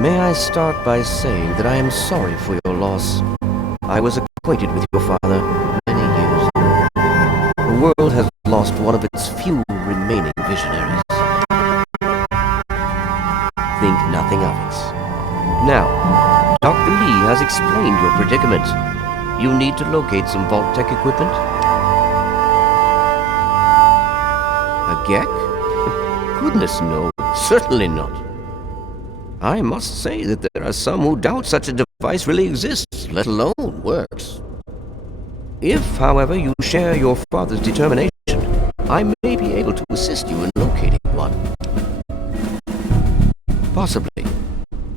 May I start by saying that I am sorry for your loss. I was acquainted with your father many years ago. The world has lost one of its few remaining visionaries. Think nothing of it. Now, Dr. Lee has explained your predicament. You need to locate some Vault-Tec equipment. A Gek? Goodness no, certainly not. I must say that there are some who doubt such a device really exists, let alone works. If, however, you share your father's determination, I may be able to assist you in locating one. Possibly.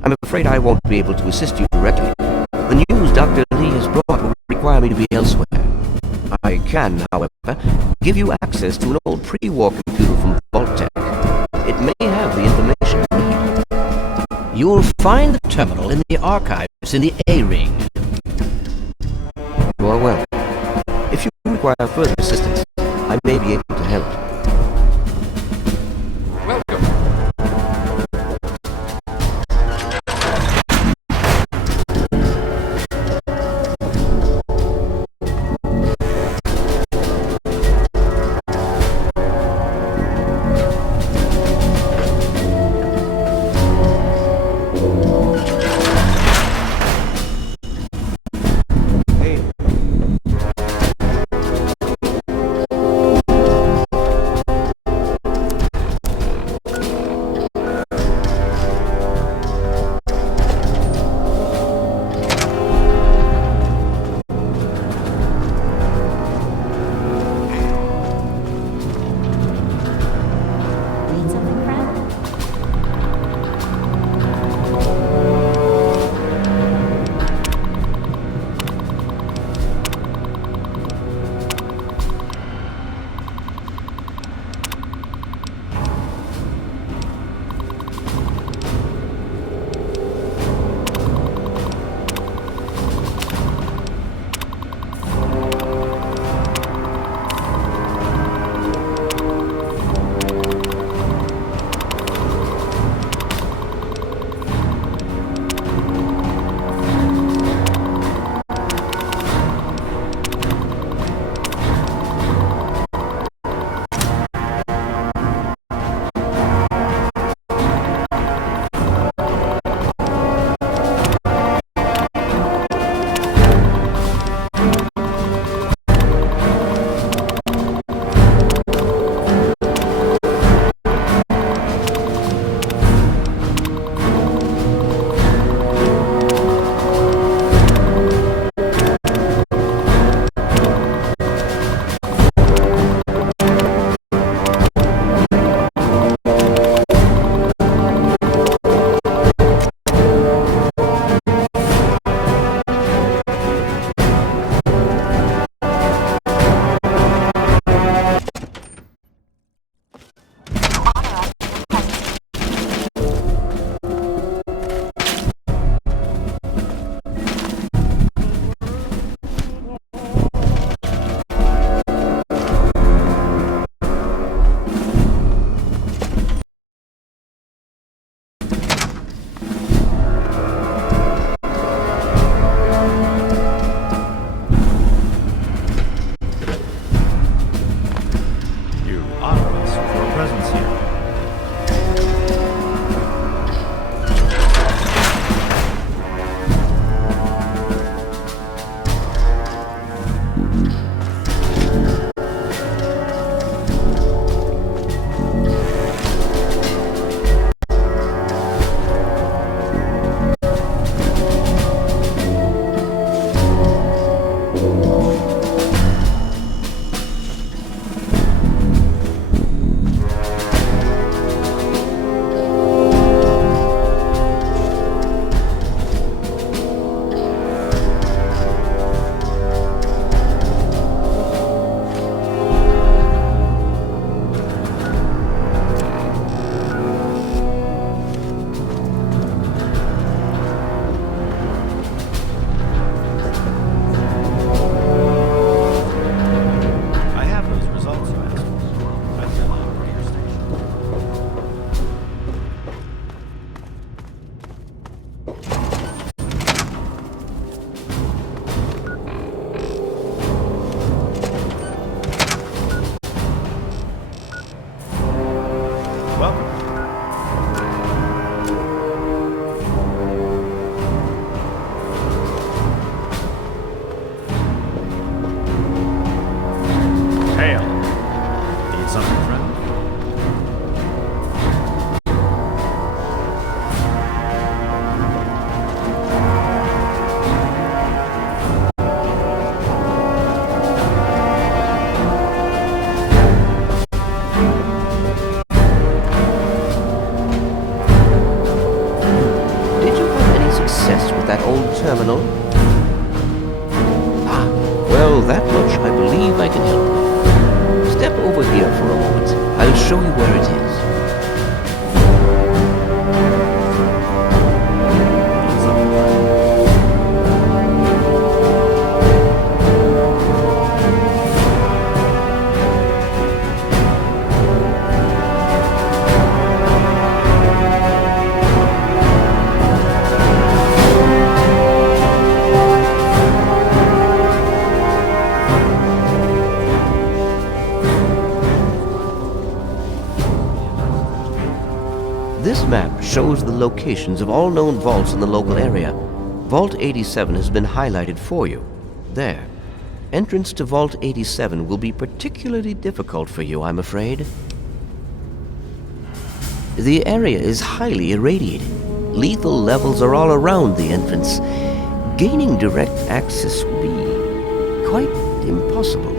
I'm afraid I won't be able to assist you directly. The news Dr. Lee has brought will require me to be elsewhere. I can, however, give you access to an old pre-war computer from Vault-Tec. It may have the information you need. You'll find the terminal in the archives in the A-Ring. You are well. If you require further assistance, I may be able to help. Welcome. something, friend? Did you have any success with that old terminal? Ah, well, that much I believe I can help with. Step over here for a moment. I'll show you where it is. This map shows the locations of all known vaults in the local area. Vault 87 has been highlighted for you. There. Entrance to Vault 87 will be particularly difficult for you, I'm afraid. The area is highly irradiated. Lethal levels are all around the entrance. Gaining direct access will be quite impossible.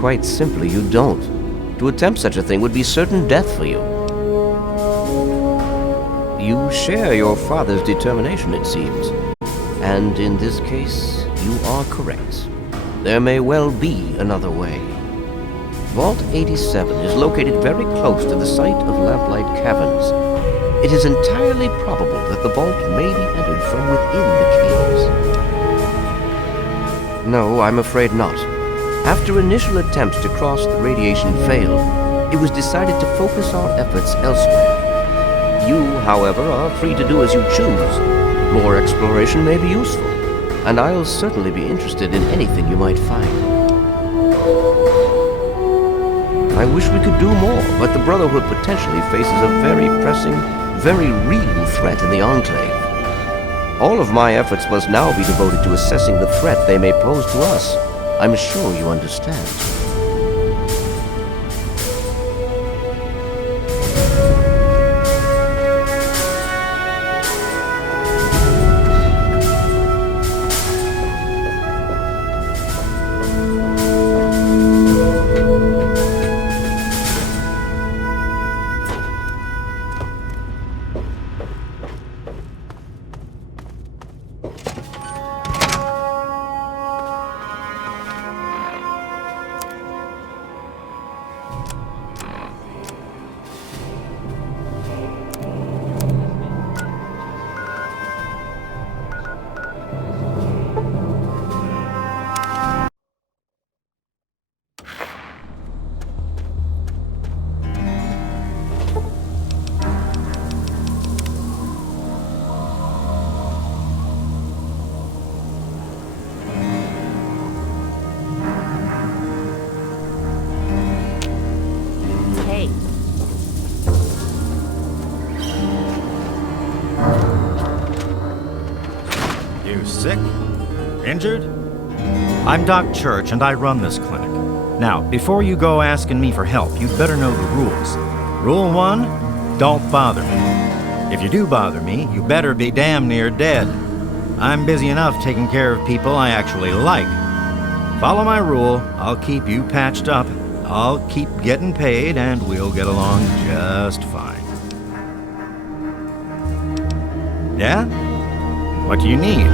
Quite simply, you don't. To attempt such a thing would be certain death for you. You share your father's determination, it seems. And in this case, you are correct. There may well be another way. Vault 87 is located very close to the site of Lamplight Caverns. It is entirely probable that the vault may be entered from within the caves. No, I'm afraid not. After initial attempts to cross the radiation failed, it was decided to focus our efforts elsewhere. You, however, are free to do as you choose. More exploration may be useful, and I'll certainly be interested in anything you might find. I wish we could do more, but the Brotherhood potentially faces a very pressing, very real threat in the Enclave. All of my efforts must now be devoted to assessing the threat they may pose to us. I'm sure you understand. You sick? Injured? I'm Doc Church, and I run this clinic. Now, before you go asking me for help, you'd better know the rules. Rule 1, don't bother me. If you do bother me, you better be damn near dead. I'm busy enough taking care of people I actually like. Follow my rule, I'll keep you patched up, I'll keep getting paid, and we'll get along just fine. Yeah? What do you need?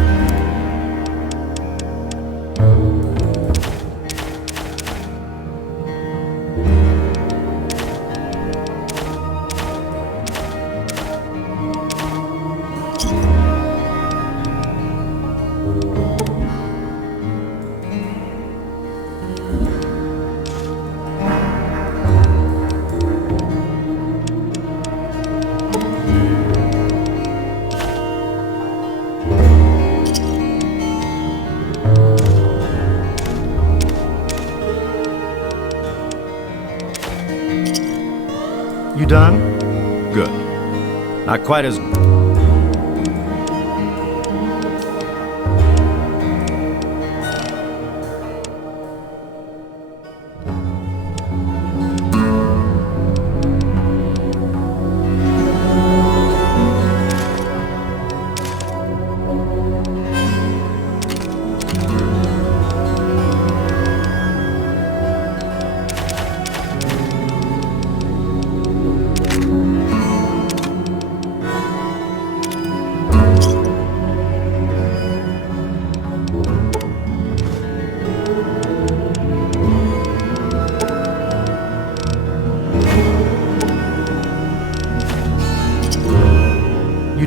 You done? Good. Not quite as...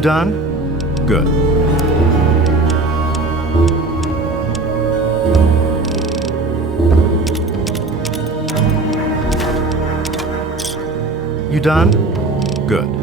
done? Good. You done? Good.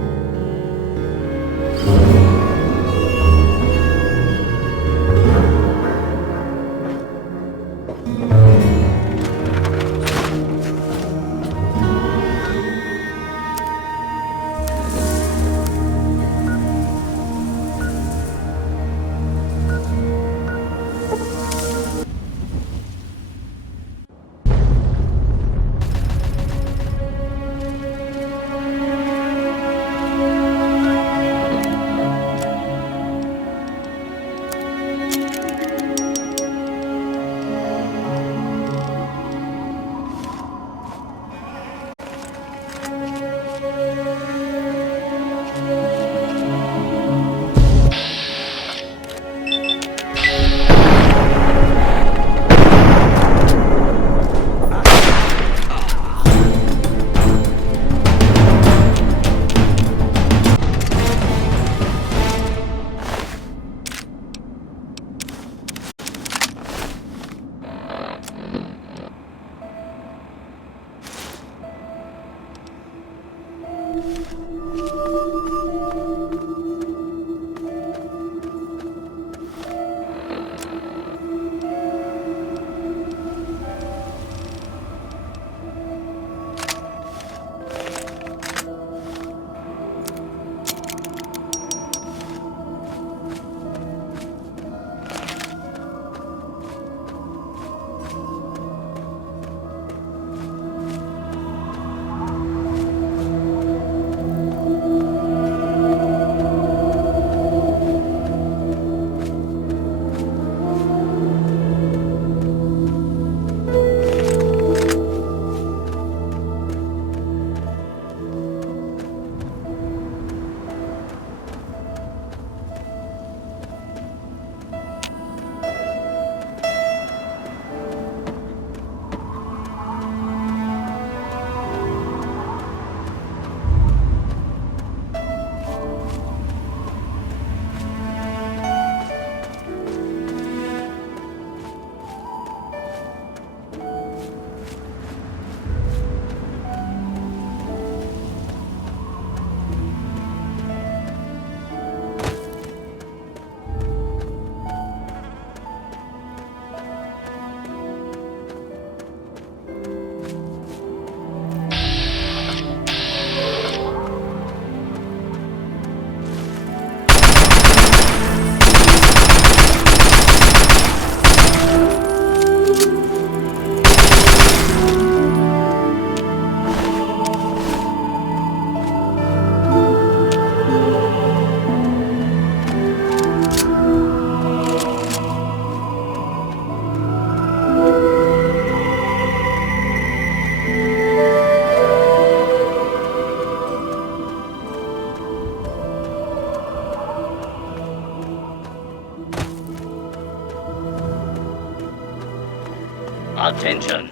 Attention.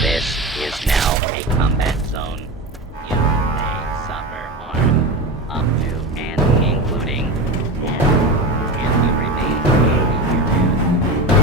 This is now a combat zone. You may suffer harm up to and including death if you remain in the area.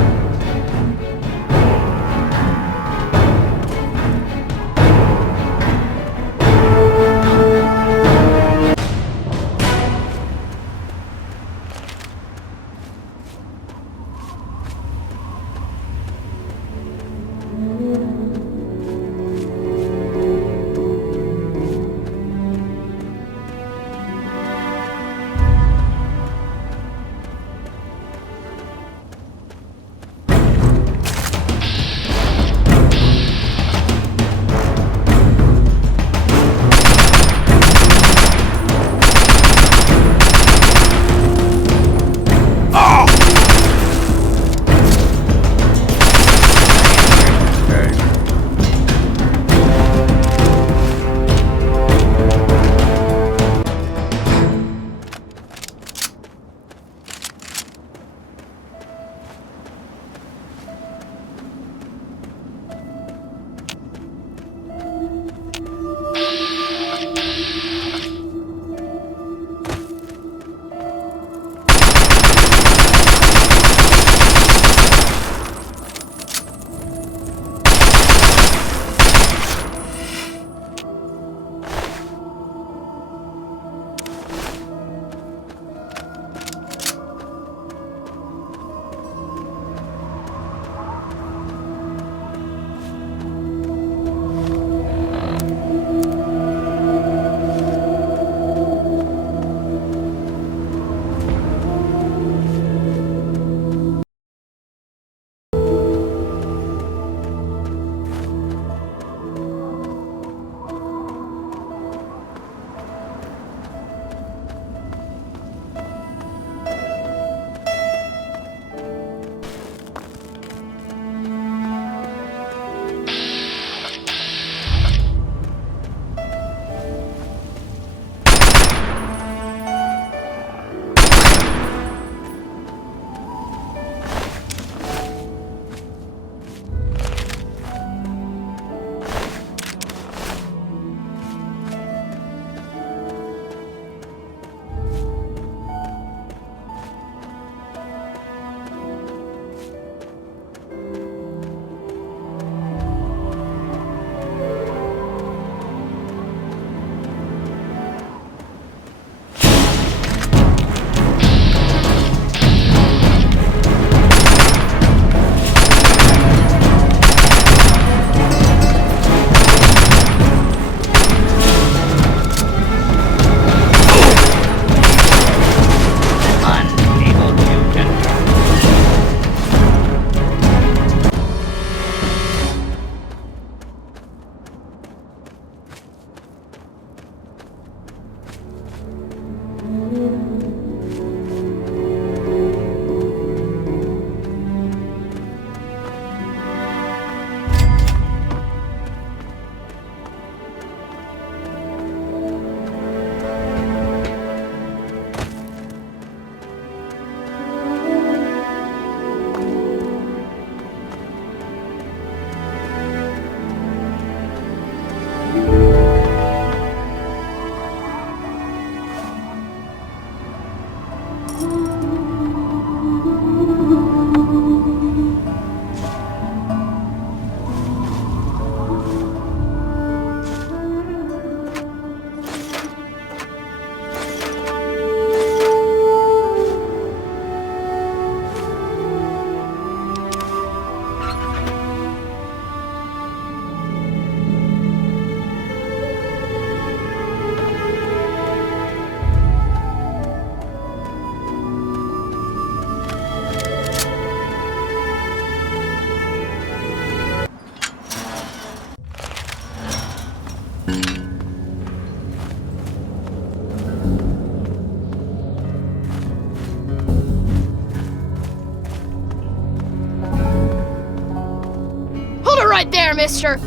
right there, mister.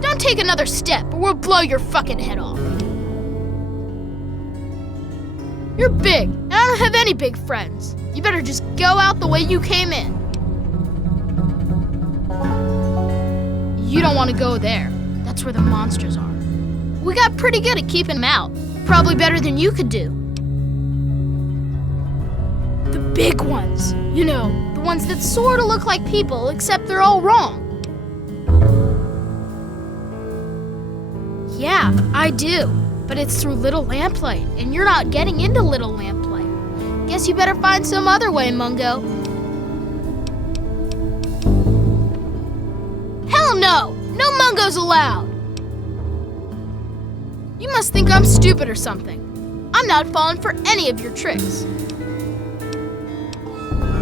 Don't take another step or we'll blow your fucking head off. You're big, and I don't have any big friends. You better just go out the way you came in. You don't want to go there. That's where the monsters are. We got pretty good at keeping them out. Probably better than you could do. The big ones. You know, the ones that sort of look like people, except they're all wrong. Yeah, I do. But it's through Little Lamplight, and you're not getting into Little Lamplight. Guess you better find some other way, Mungo. Hell no! No Mungos allowed! You must think I'm stupid or something. I'm not falling for any of your tricks.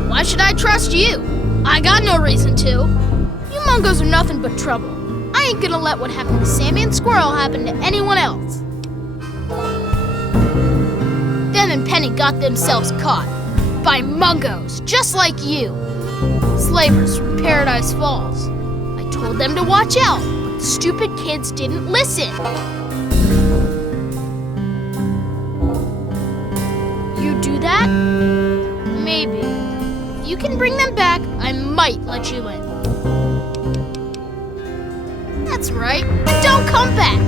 Why should I trust you? I got no reason to. You Mungos are nothing but trouble. I ain't gonna let what happened to Sammy and Squirrel happen to anyone else. Them and Penny got themselves caught by Mungos, just like you. Slavers from Paradise Falls. I told them to watch out, but the stupid kids didn't listen. You do that? Maybe. If you can bring them back, I might let you in. That's right. Don't come back.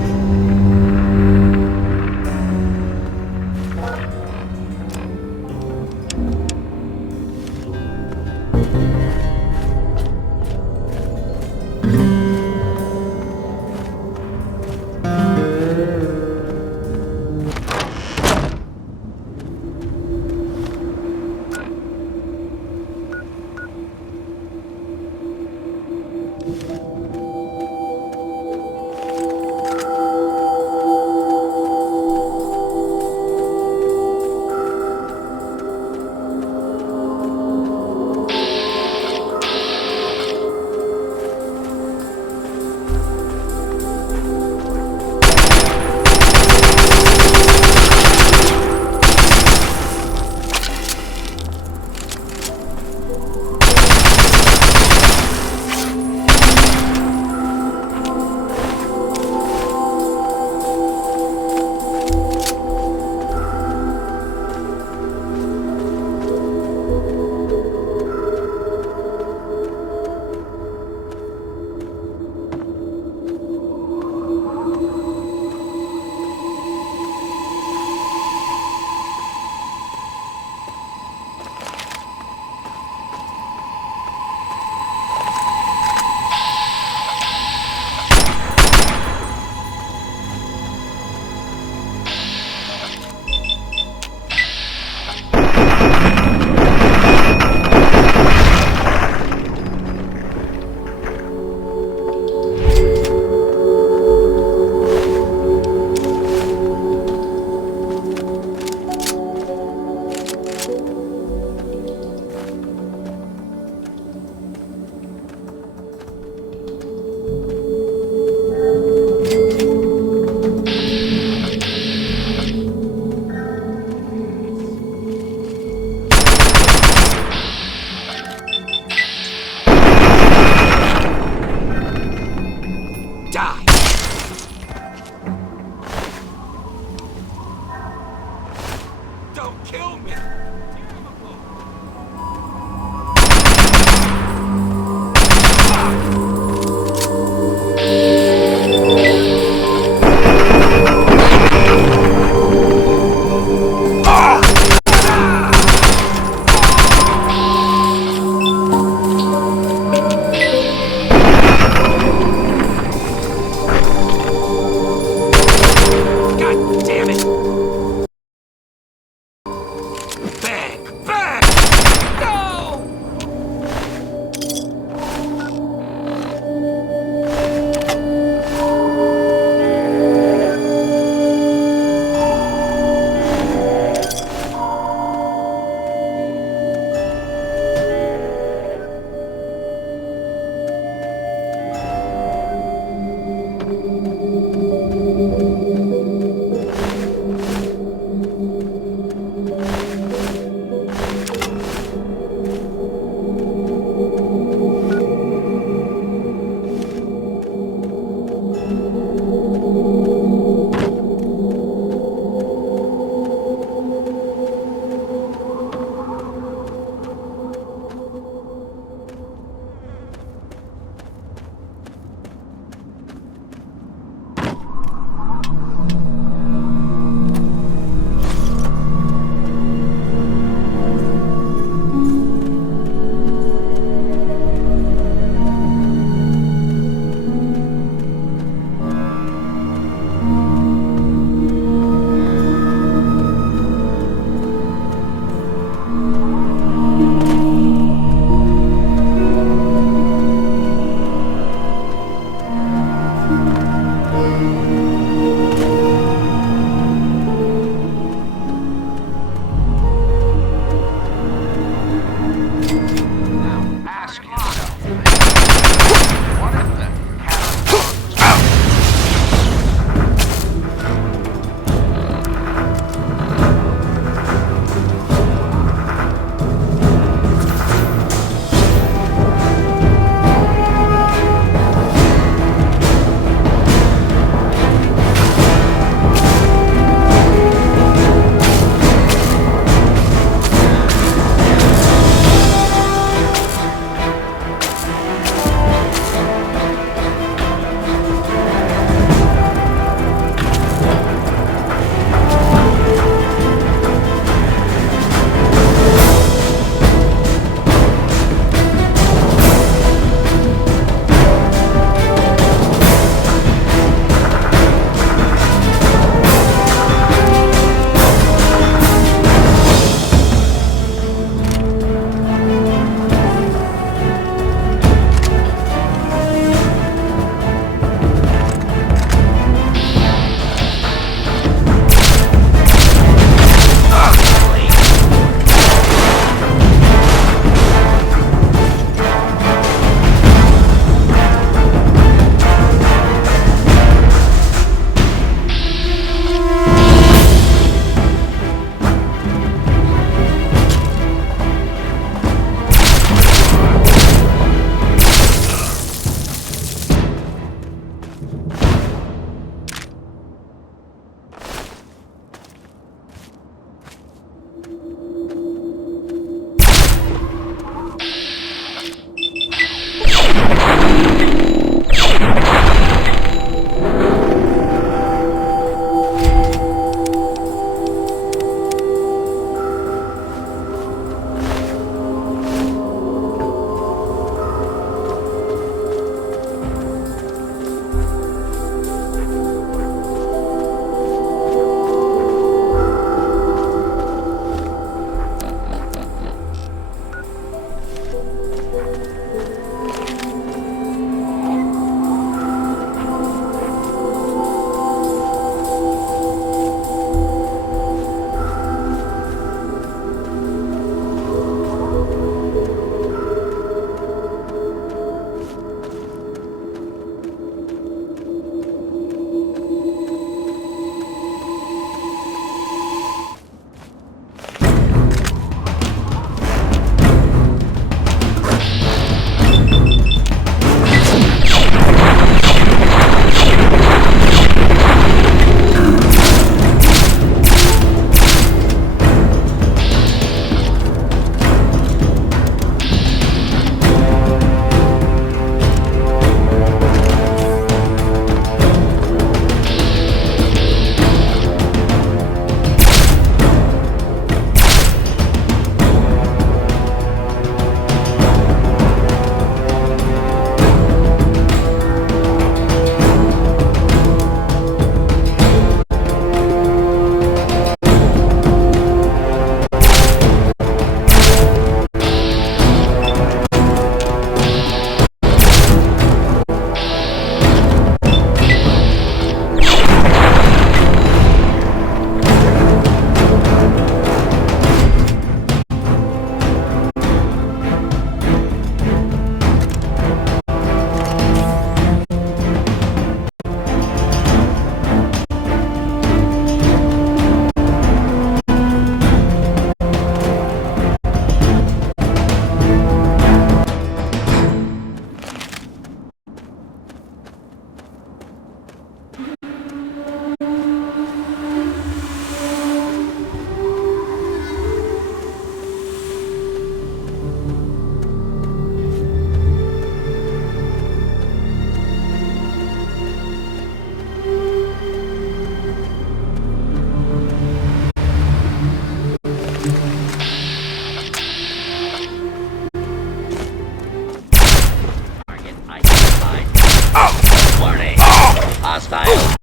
hostile.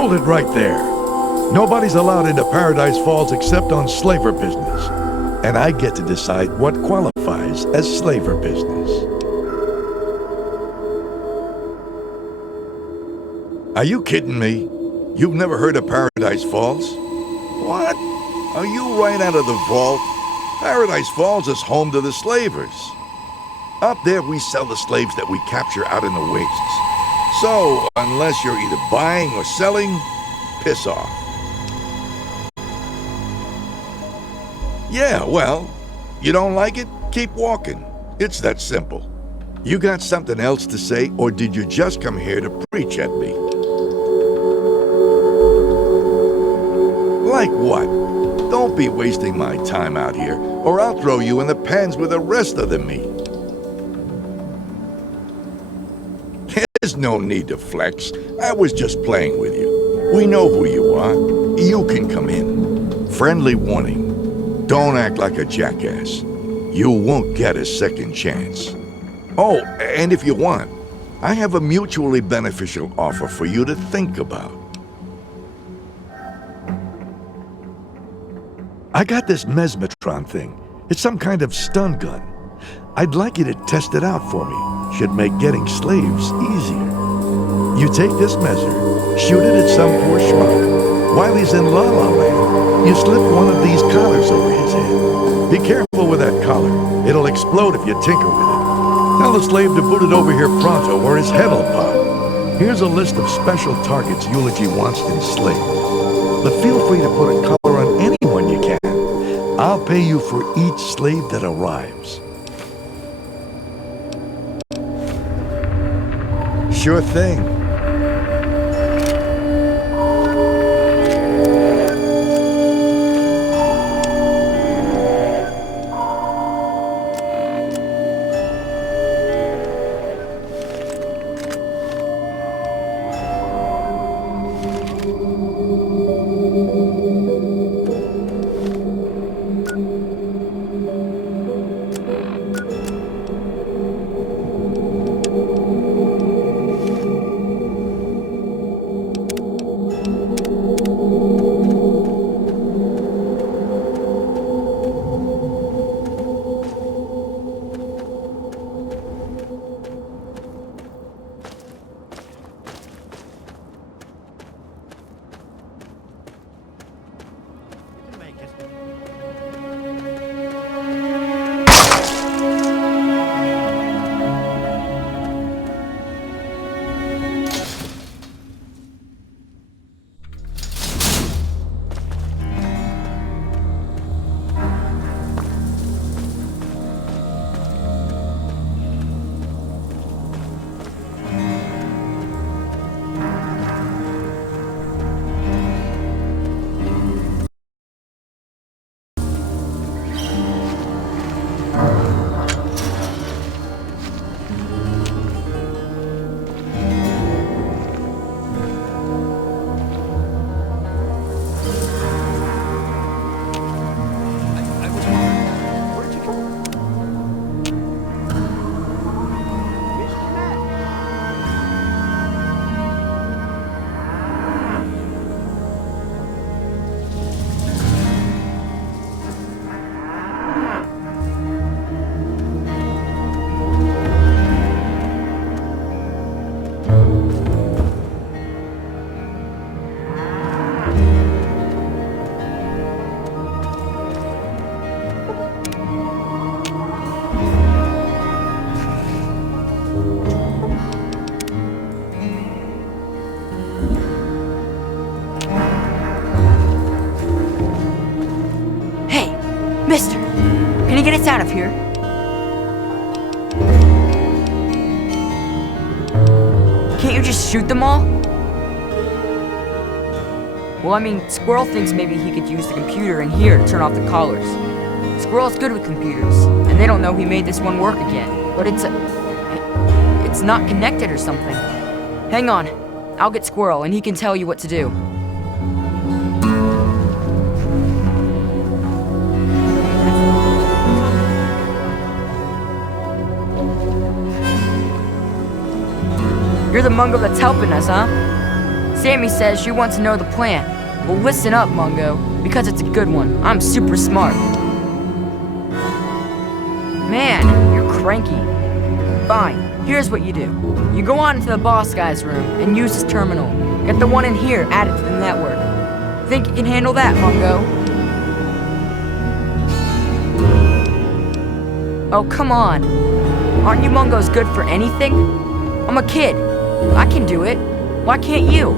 Hold it right there. Nobody's allowed into Paradise Falls except on slaver business. And I get to decide what qualifies as slaver business. Are you kidding me? You've never heard of Paradise Falls? What? Are you right out of the vault? Paradise Falls is home to the slavers. Up there we sell the slaves that we capture out in the wastes. So, unless you're either buying or selling, piss off. Yeah, well, you don't like it? Keep walking. It's that simple. You got something else to say, or did you just come here to preach at me? Like what? Don't be wasting my time out here, or I'll throw you in the pens with the rest of the meat. There's no need to flex. I was just playing with you. We know who you are. You can come in. Friendly warning. Don't act like a jackass. You won't get a second chance. Oh, and if you want, I have a mutually beneficial offer for you to think about. I got this mesmetron thing. It's some kind of stun gun. I'd like you to test it out for me. Should make getting slaves easier. You take this measure, shoot it at some poor schmuck. While he's in La La Land, you slip one of these collars over his head. Be careful with that collar. It'll explode if you tinker with it. Tell the slave to boot it over here pronto or his head'll pop. Here's a list of special targets Eulogy wants enslaved. But feel free to put a color on anyone you can. I'll pay you for each slave that arrives. Sure thing. Mister, can you get us out of here? Can't you just shoot them all? Well, I mean, Squirrel thinks maybe he could use the computer in here to turn off the collars. Squirrel's good with computers, and they don't know he made this one work again. But it's not connected or something. Hang on, I'll get Squirrel, and he can tell you what to do. You're the Mungo that's helping us, huh? Sammy says you want to know the plan. Well, listen up, Mungo, because it's a good one. I'm super smart. Man, you're cranky. Fine, here's what you do. You go on into the boss guy's room and use his terminal. Get the one in here added to the network. Think you can handle that, Mungo? Oh, come on. Aren't you Mungos good for anything? I'm a kid. I can do it. Why can't you?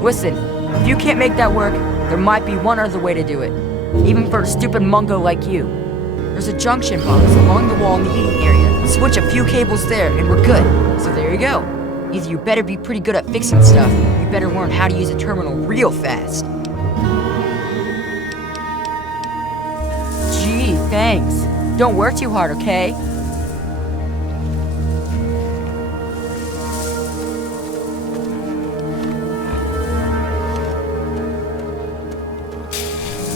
Listen, if you can't make that work, there might be one other way to do it. Even for a stupid Mungo like you. There's a junction box along the wall in the eating area. Switch a few cables there and we're good. So there you go. Either you better be pretty good at fixing stuff, or you better learn how to use a terminal real fast. Gee, thanks. Don't work too hard, okay?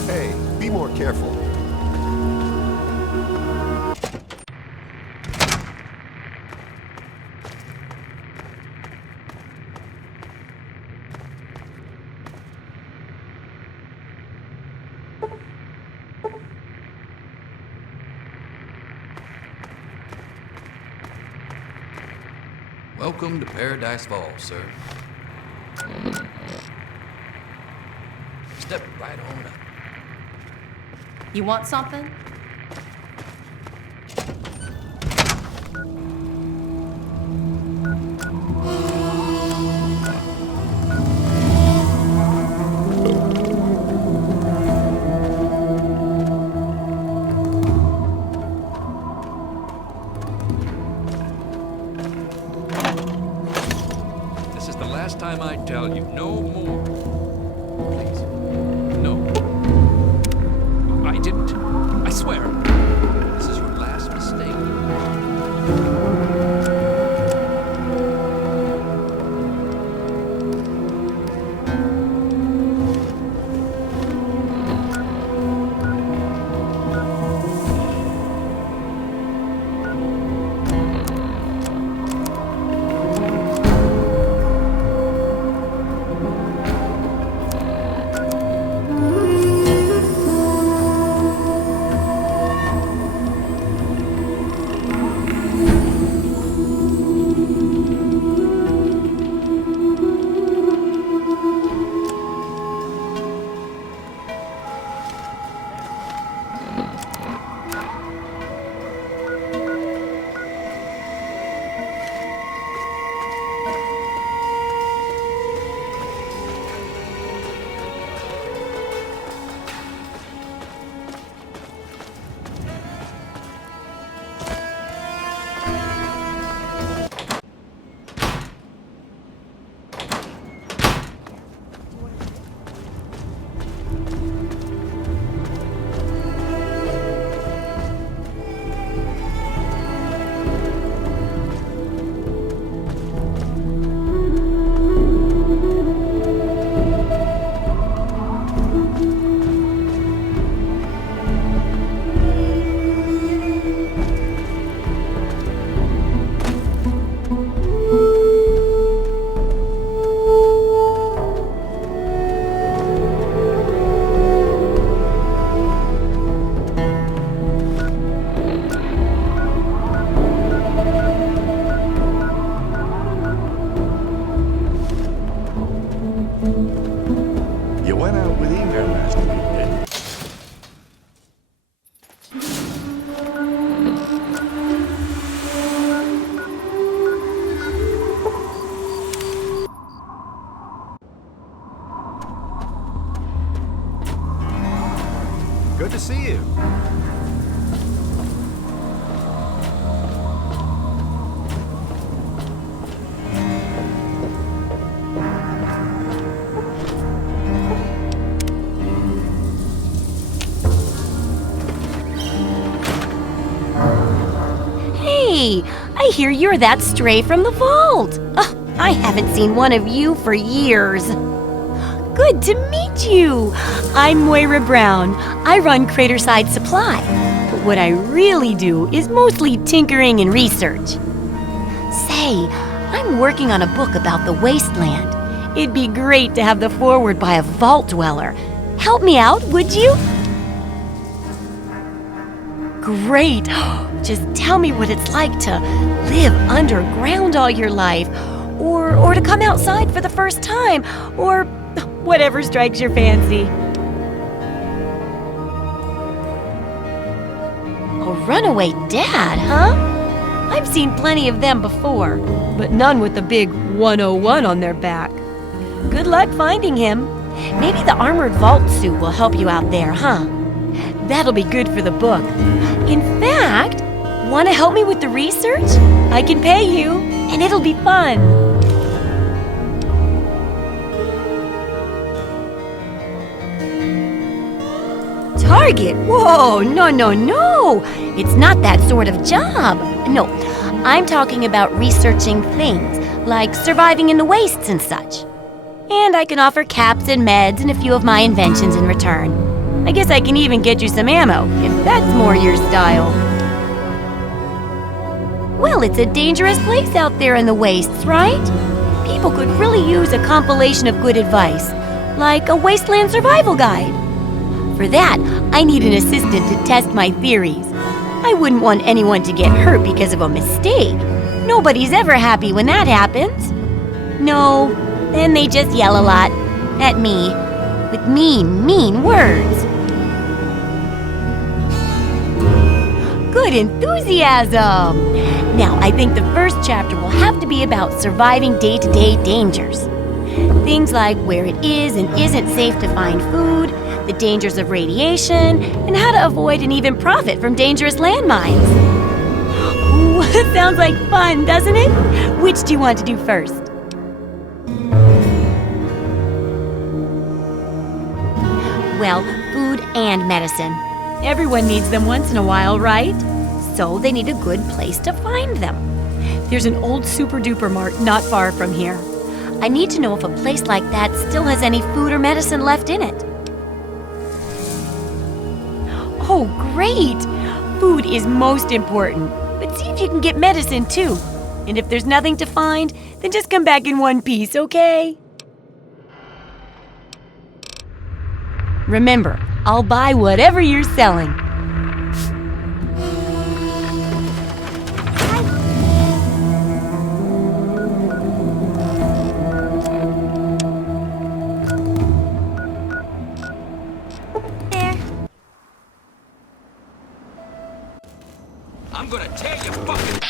Hey, be more careful. Welcome to Paradise Falls, sir. Step right on up. You want something? is the last time I tell you. No more. Please. No. I didn't. I swear. This is your last mistake. You went out with Emer last week, didn't you? Good to see you. Hey, I hear you're that stray from the vault. I haven't seen one of you for years. Good to meet you. I'm Moira Brown. I run Craterside Supply. But what I really do is mostly tinkering and research. Say, I'm working on a book about the wasteland. It'd be great to have the foreword by a vault dweller. Help me out, would you? Great. Just tell me what it's like to live underground all your life, or to come outside for the first time, or whatever strikes your fancy. A runaway dad, huh? I've seen plenty of them before, but none with the big 101 on their back. Good luck finding him. Maybe the armored vault suit will help you out there, huh? That'll be good for the book. In fact, want to help me with the research? I can pay you, and it'll be fun. Target? Whoa, no. It's not that sort of job. No, I'm talking about researching things, like surviving in the wastes and such. And I can offer caps and meds and a few of my inventions in return. I guess I can even get you some ammo, if that's more your style. Well, it's a dangerous place out there in the wastes, right? People could really use a compilation of good advice, like a wasteland survival guide. For that, I need an assistant to test my theories. I wouldn't want anyone to get hurt because of a mistake. Nobody's ever happy when that happens. No, then they just yell a lot at me with mean words. Good enthusiasm! Now, I think the first chapter will have to be about surviving day-to-day dangers. Things like where it is and isn't safe to find food, the dangers of radiation, and how to avoid and even profit from dangerous landmines. Ooh, sounds like fun, doesn't it? Which do you want to do first? Well, food and medicine. Everyone needs them once in a while, right? So they need a good place to find them. There's an old super-duper mart not far from here. I need to know if a place like that still has any food or medicine left in it. Oh, great! Food is most important, but see if you can get medicine too. And if there's nothing to find, then just come back in one piece, okay? Remember, I'll buy whatever you're selling. I'm gonna tear you fucking...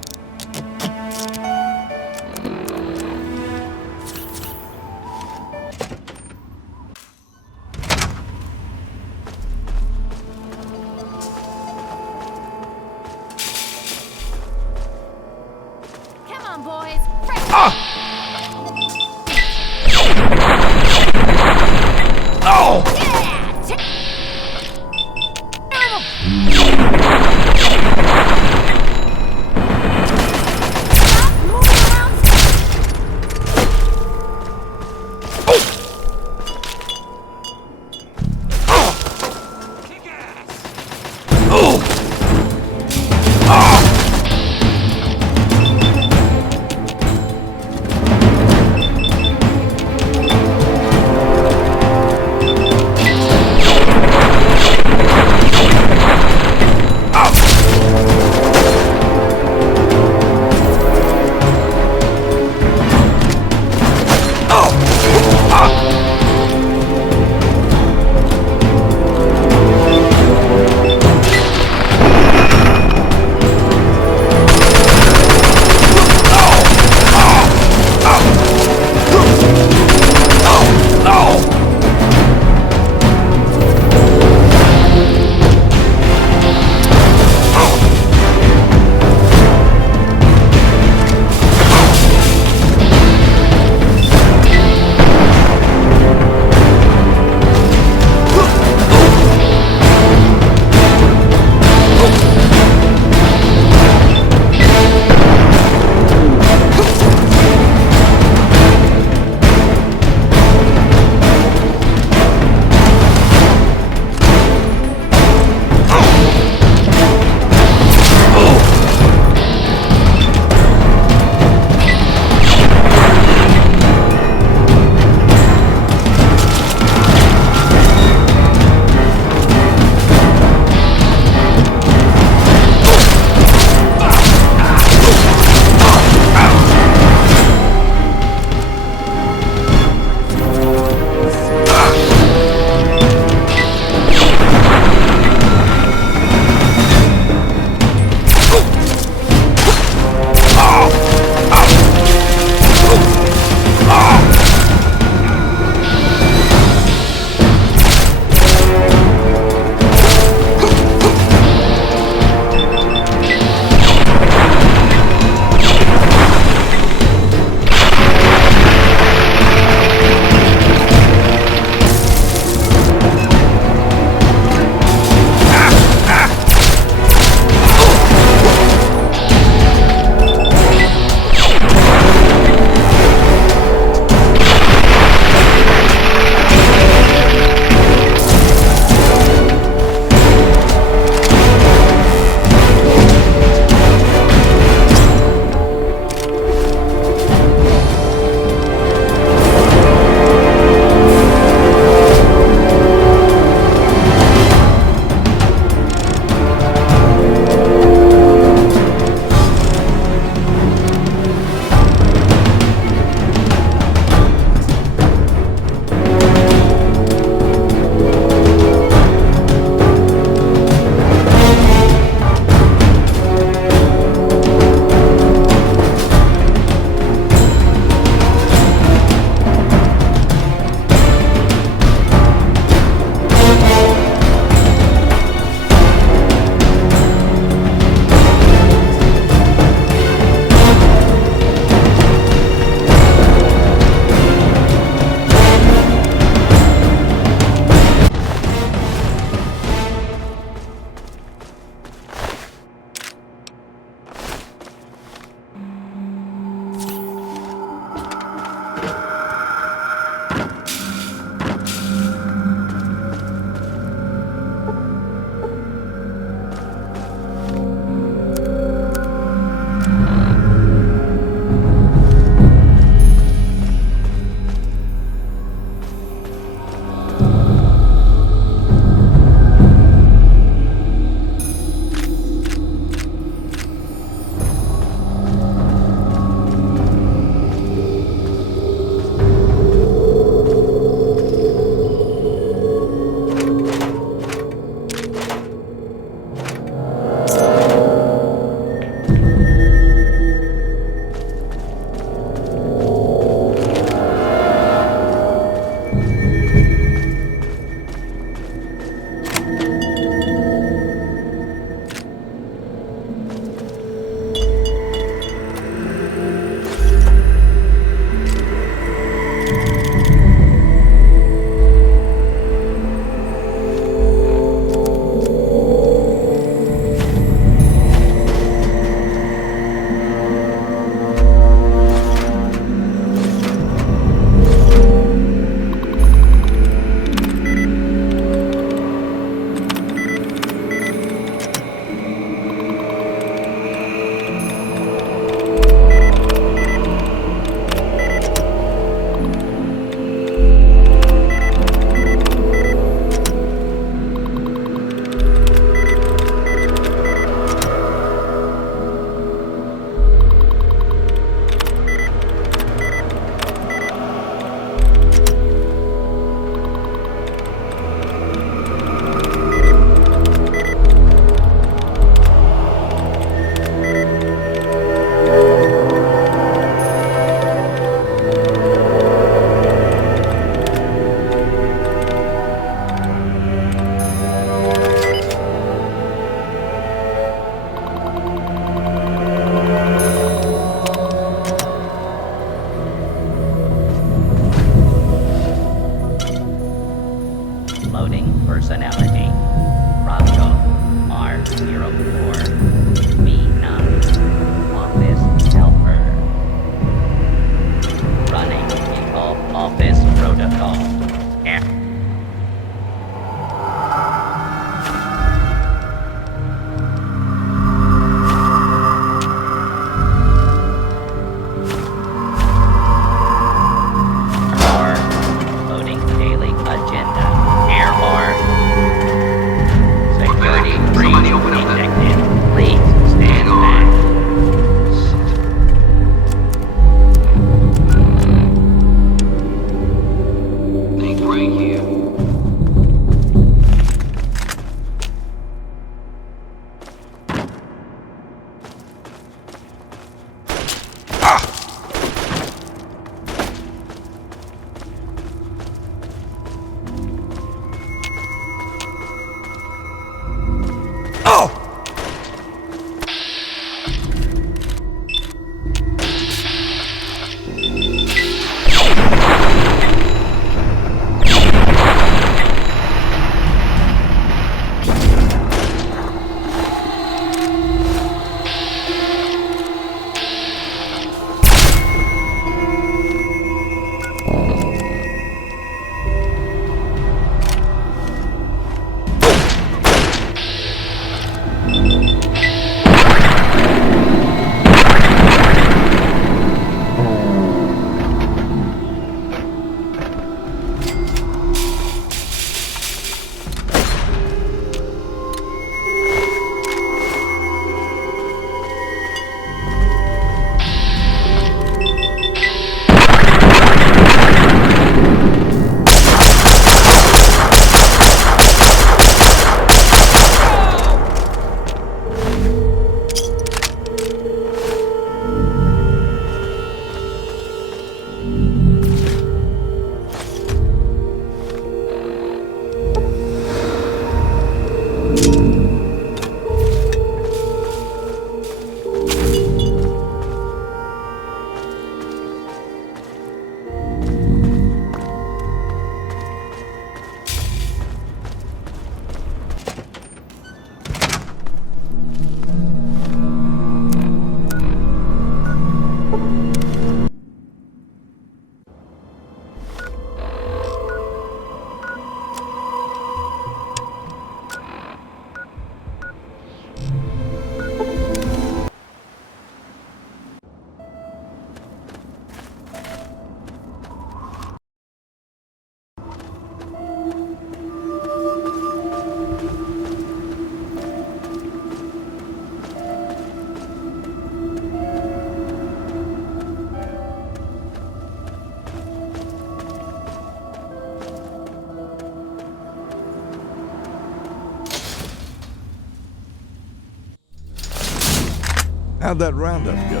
How'd that roundup go?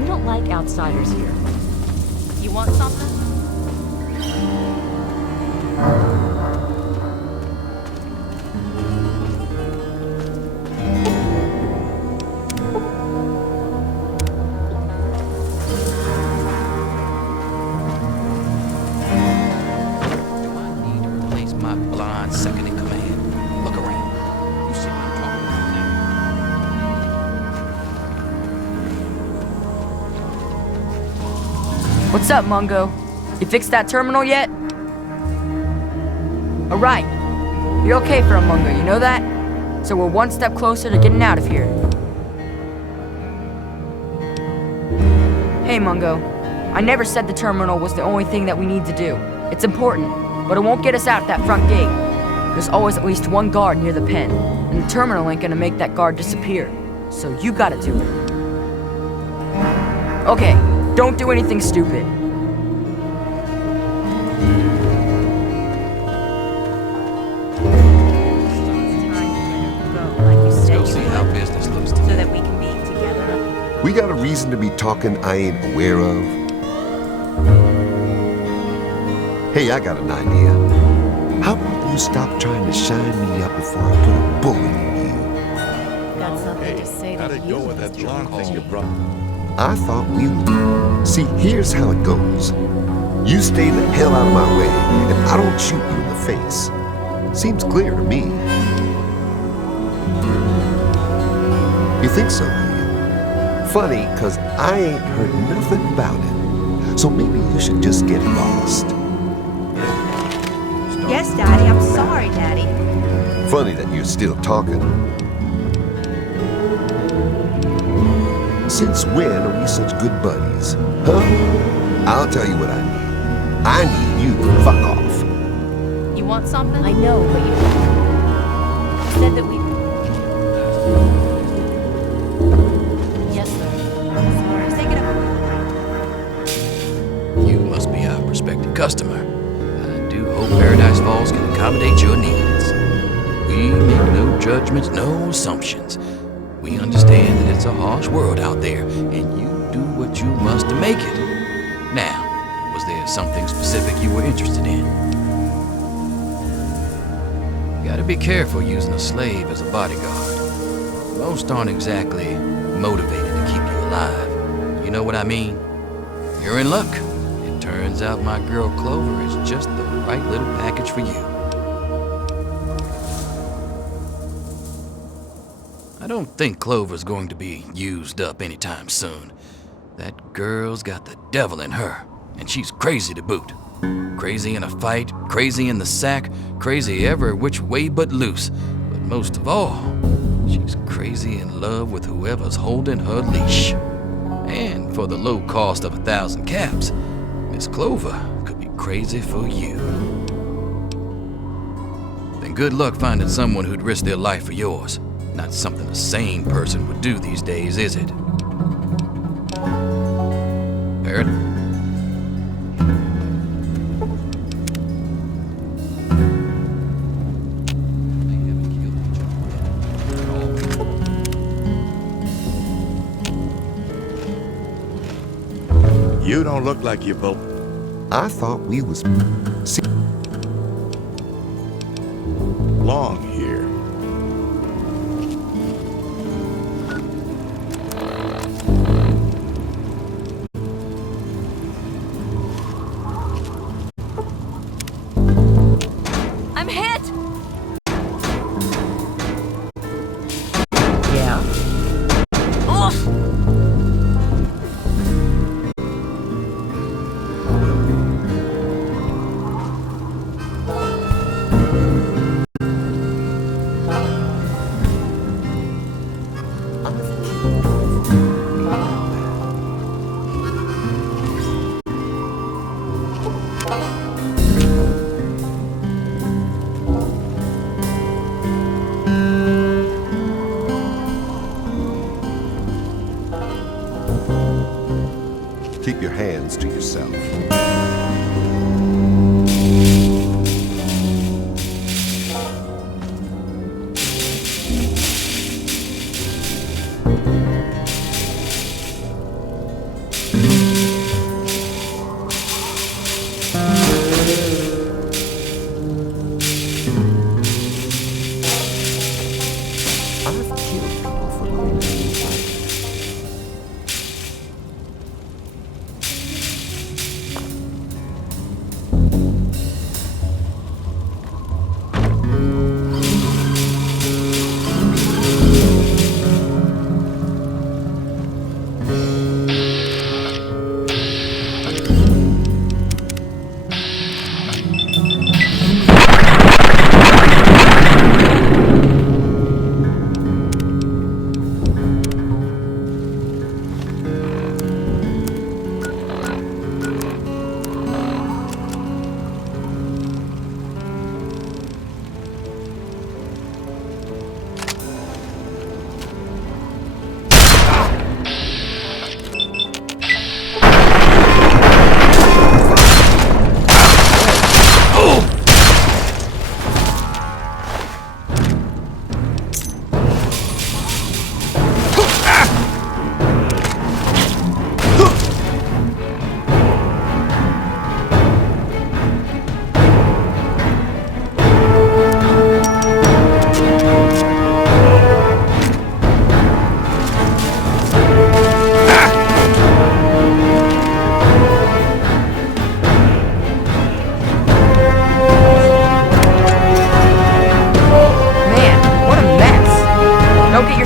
We don't like outsiders here. You want something? Do I need to replace my blind second in command? Look around. You see what I'm talking about now? What's up, Mungo? You fixed that terminal yet? Alright. You're okay for a Mungo, you know that? So we're one step closer to getting out of here. Hey, Mungo. I never said the terminal was the only thing that we need to do. It's important, but it won't get us out that front gate. There's always at least one guard near the pen, and the terminal ain't gonna make that guard disappear. So you gotta do it. Okay, don't do anything stupid. Let's go see how business looks to So me. that we can be together. We got a reason to be talking I ain't aware of. Hey, I got an idea. How about you stop trying to shine me up before I put a bullet in you? Got something to say How'd to it you? go with that blonde thing you brought? I thought we would. See, here's how it goes. You stay the hell out of my way, and I don't shoot you in the face. Seems clear to me. You think so, do you? Funny, 'cause I ain't heard nothing about it. So maybe you should just get lost. Yes, Daddy. I'm sorry, Daddy. Funny that you're still talking. Since when are we such good buddies? Huh? I'll tell you what I need. I need you to fuck off. You want something? I know, but you said that we. Yes, sir. Sorry. Take it up. You must be our prospective customer. I do hope Paradise Falls can accommodate your needs. We make no judgments, no assumptions. We understand that it's a harsh world out there, and you do what you must to make it. Now, was there something specific you were interested in? You gotta be careful using a slave as a bodyguard. Most aren't exactly motivated to keep you alive. You know what I mean? You're in luck. It turns out my girl Clover is just the right little package for you. I don't think Clover's going to be used up anytime soon. That girl's got the devil in her, and she's crazy to boot. Crazy in a fight, crazy in the sack, crazy every which way but loose. But most of all, she's crazy in love with whoever's holding her leash. And for the low cost of 1,000 caps, Miss Clover could be crazy for you. Then good luck finding someone who'd risk their life for yours. Not something a sane person would do these days, is it? Parrot? You don't look like you both. I thought we was... See, Long here. I'm hit! Yeah? Keep your hands to yourself. I've killed people for no reason.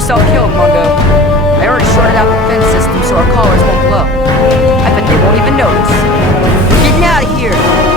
yourself killed, Mungo. I already shorted out the fence system so our collars won't blow. I bet they won't even notice. We're getting out of here!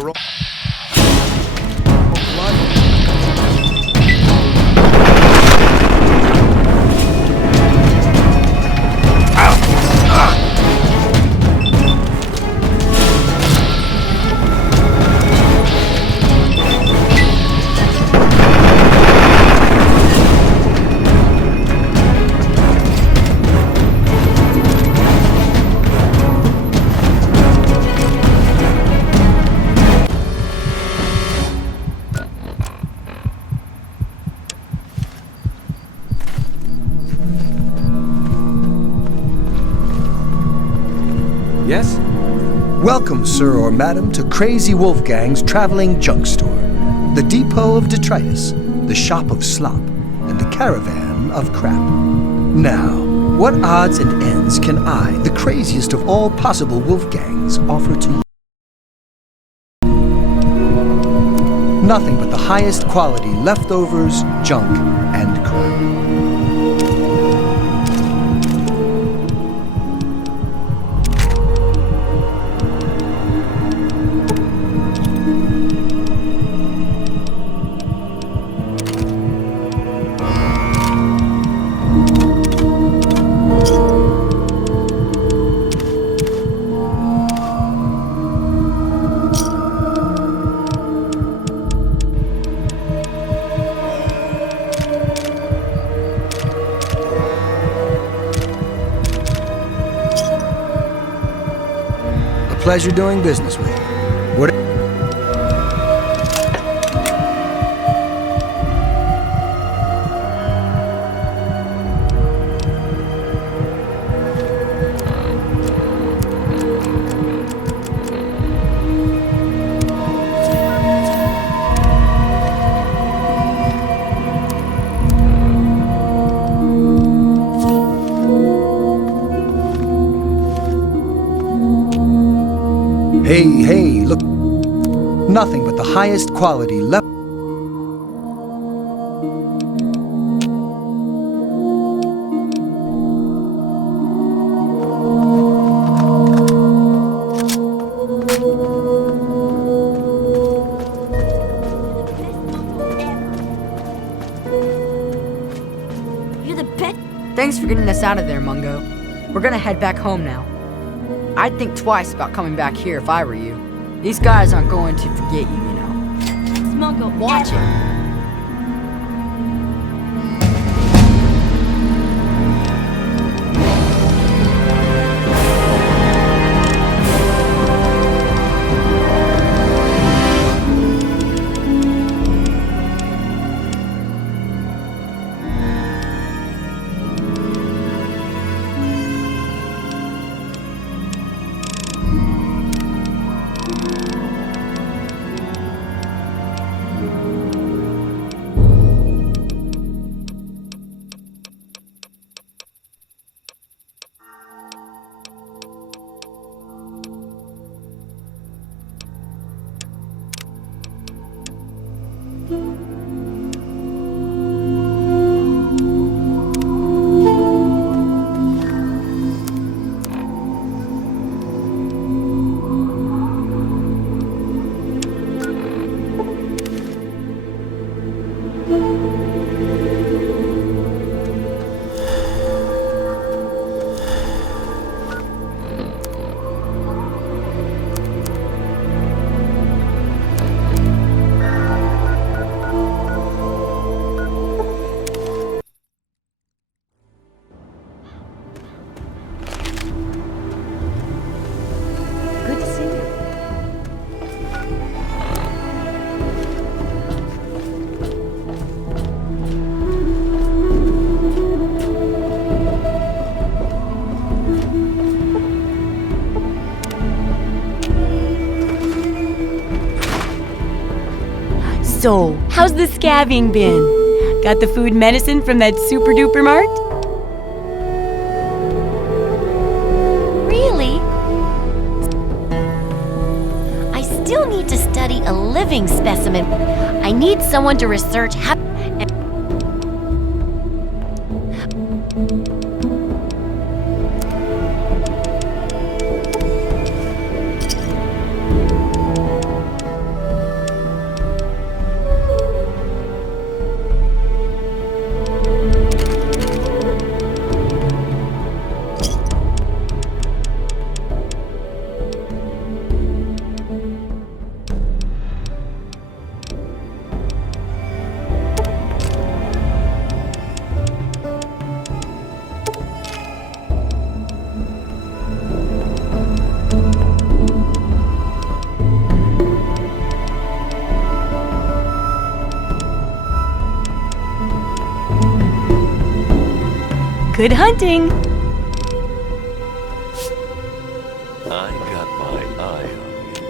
your own. Yes? Welcome, sir or madam, to Crazy Wolfgang's traveling junk store, the depot of detritus, the shop of slop, and the caravan of crap. Now, what odds and ends can I, the craziest of all possible Wolfgangs, offer to you? Nothing but the highest quality leftovers, junk, and crap. Pleasure doing business with you. What? Hey, look. Nothing but the highest quality left. You're the best. Thanks for getting us out of there, Mungo. We're gonna head back home now. I'd think twice about coming back here if I were you. These guys aren't going to forget you, you know. Mungo, Watch it. So, how's the scabbing been? Got the food medicine from that super duper mart? Really? I still need to study a living specimen. I need someone to research how. Good hunting! I got my eye on you.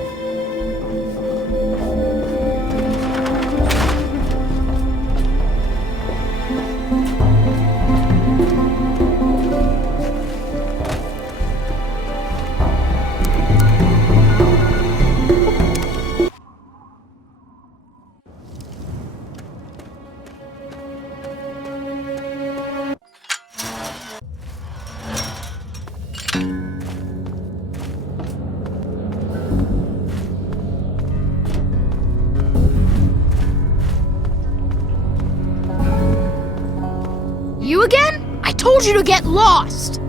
You again? I told you to get lost!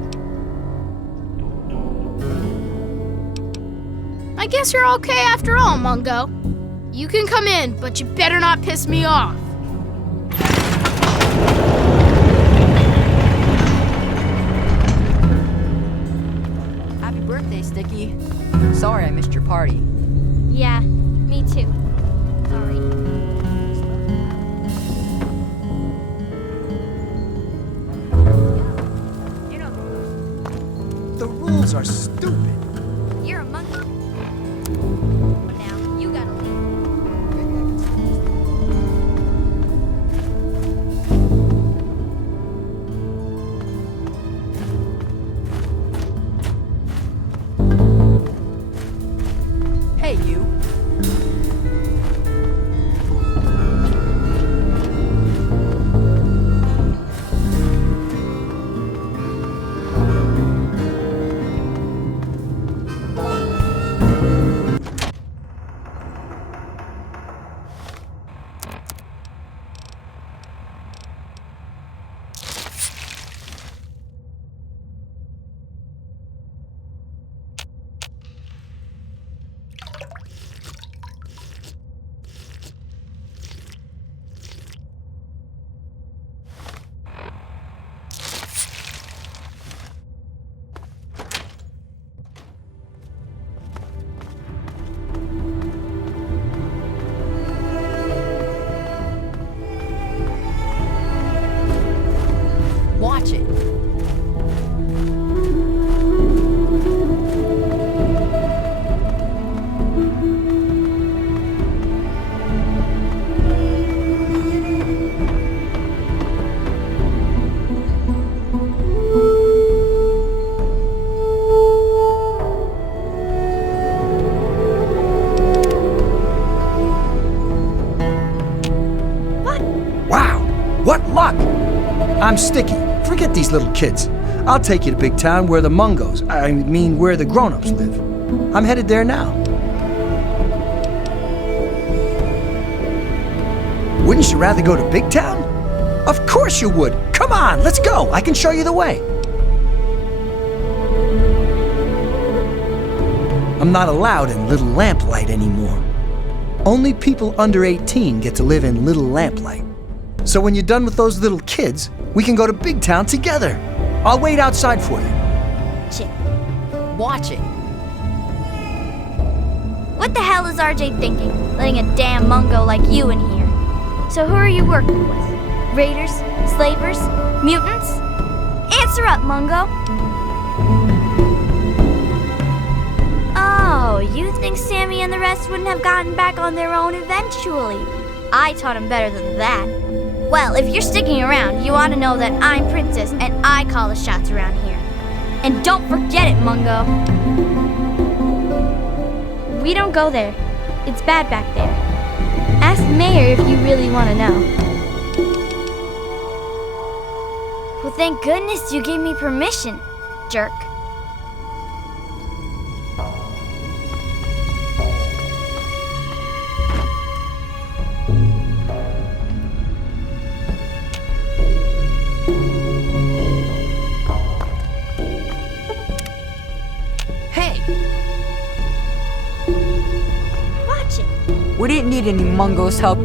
I guess you're okay after all, Mungo. You can come in, but you better not piss me off. Happy birthday, Sticky. Sorry I missed your party. Yeah, me too. Sorry. The rules are stupid. You're a monkey. Now, you gotta leave. Hey, you. Watch it. Wow, what luck! I'm Sticky. Forget these little kids. I'll take you to Big Town where the Mungos, I mean where the grown-ups live. I'm headed there now. Wouldn't you rather go to Big Town? Of course you would. Come on, let's go. I can show you the way. I'm not allowed in Little Lamplight anymore. Only people under 18 get to live in Little Lamplight. So when you're done with those little kids, we can go to Big Town together. I'll wait outside for you. Watch it. What the hell is RJ thinking, letting a damn Mungo like you in here? So who are you working with? Raiders? Slavers? Mutants? Answer up, Mungo! Oh, you think Sammy and the rest wouldn't have gotten back on their own eventually? I taught them better than that. Well, if you're sticking around, you ought to know that I'm Princess and I call the shots around here. And don't forget it, Mungo. We don't go there. It's bad back there. Ask the mayor if you really want to know. Well, thank goodness you gave me permission, jerk. We didn't need any Mungo's help.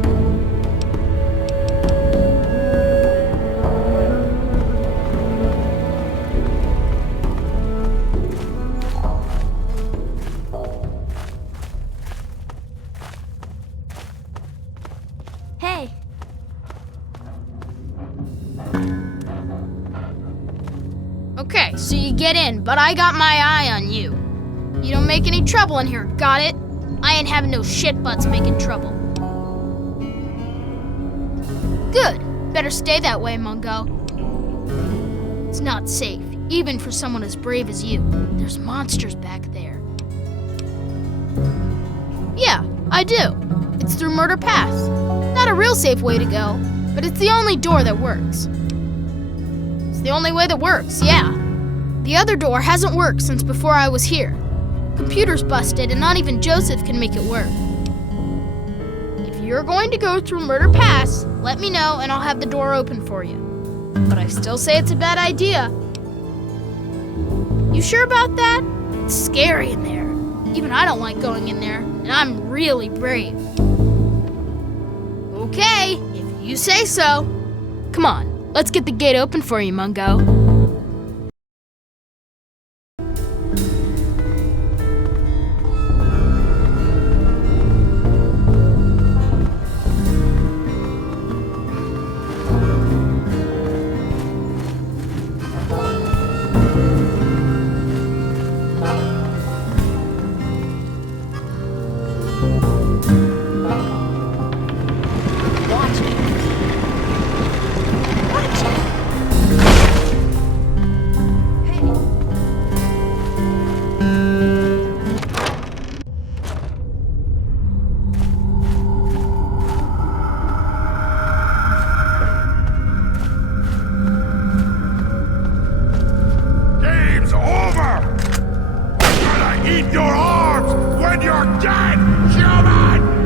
Hey. Okay, so you get in, but I got my eye on you. You don't make any trouble in here, got it? I ain't having no shit butts making trouble. Good. Better stay that way, Mungo. It's not safe, even for someone as brave as you. There's monsters back there. Yeah, I do. It's through Murder Pass. Not a real safe way to go, but it's the only door that works. It's the only way that works, yeah. The other door hasn't worked since before I was here. Computer's busted and not even Joseph can make it work. If you're going to go through Murder Pass, let me know and I'll have the door open for you. But I still say it's a bad idea. You sure about that? It's scary in there. Even I don't like going in there, and I'm really brave. Okay, if you say so. Come on, let's get the gate open for you, Mungo. Game's over! I'm gonna eat your arms when you're dead, human!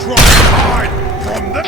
trying to hide from them!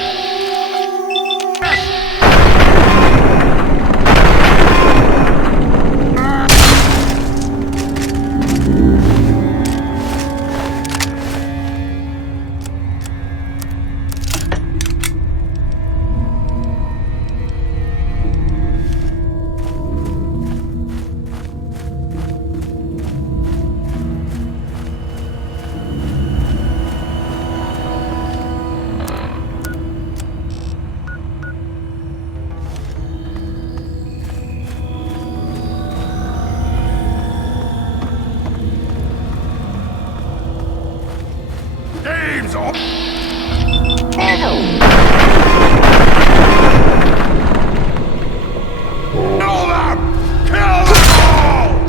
Game's on! Kill them! Kill them all!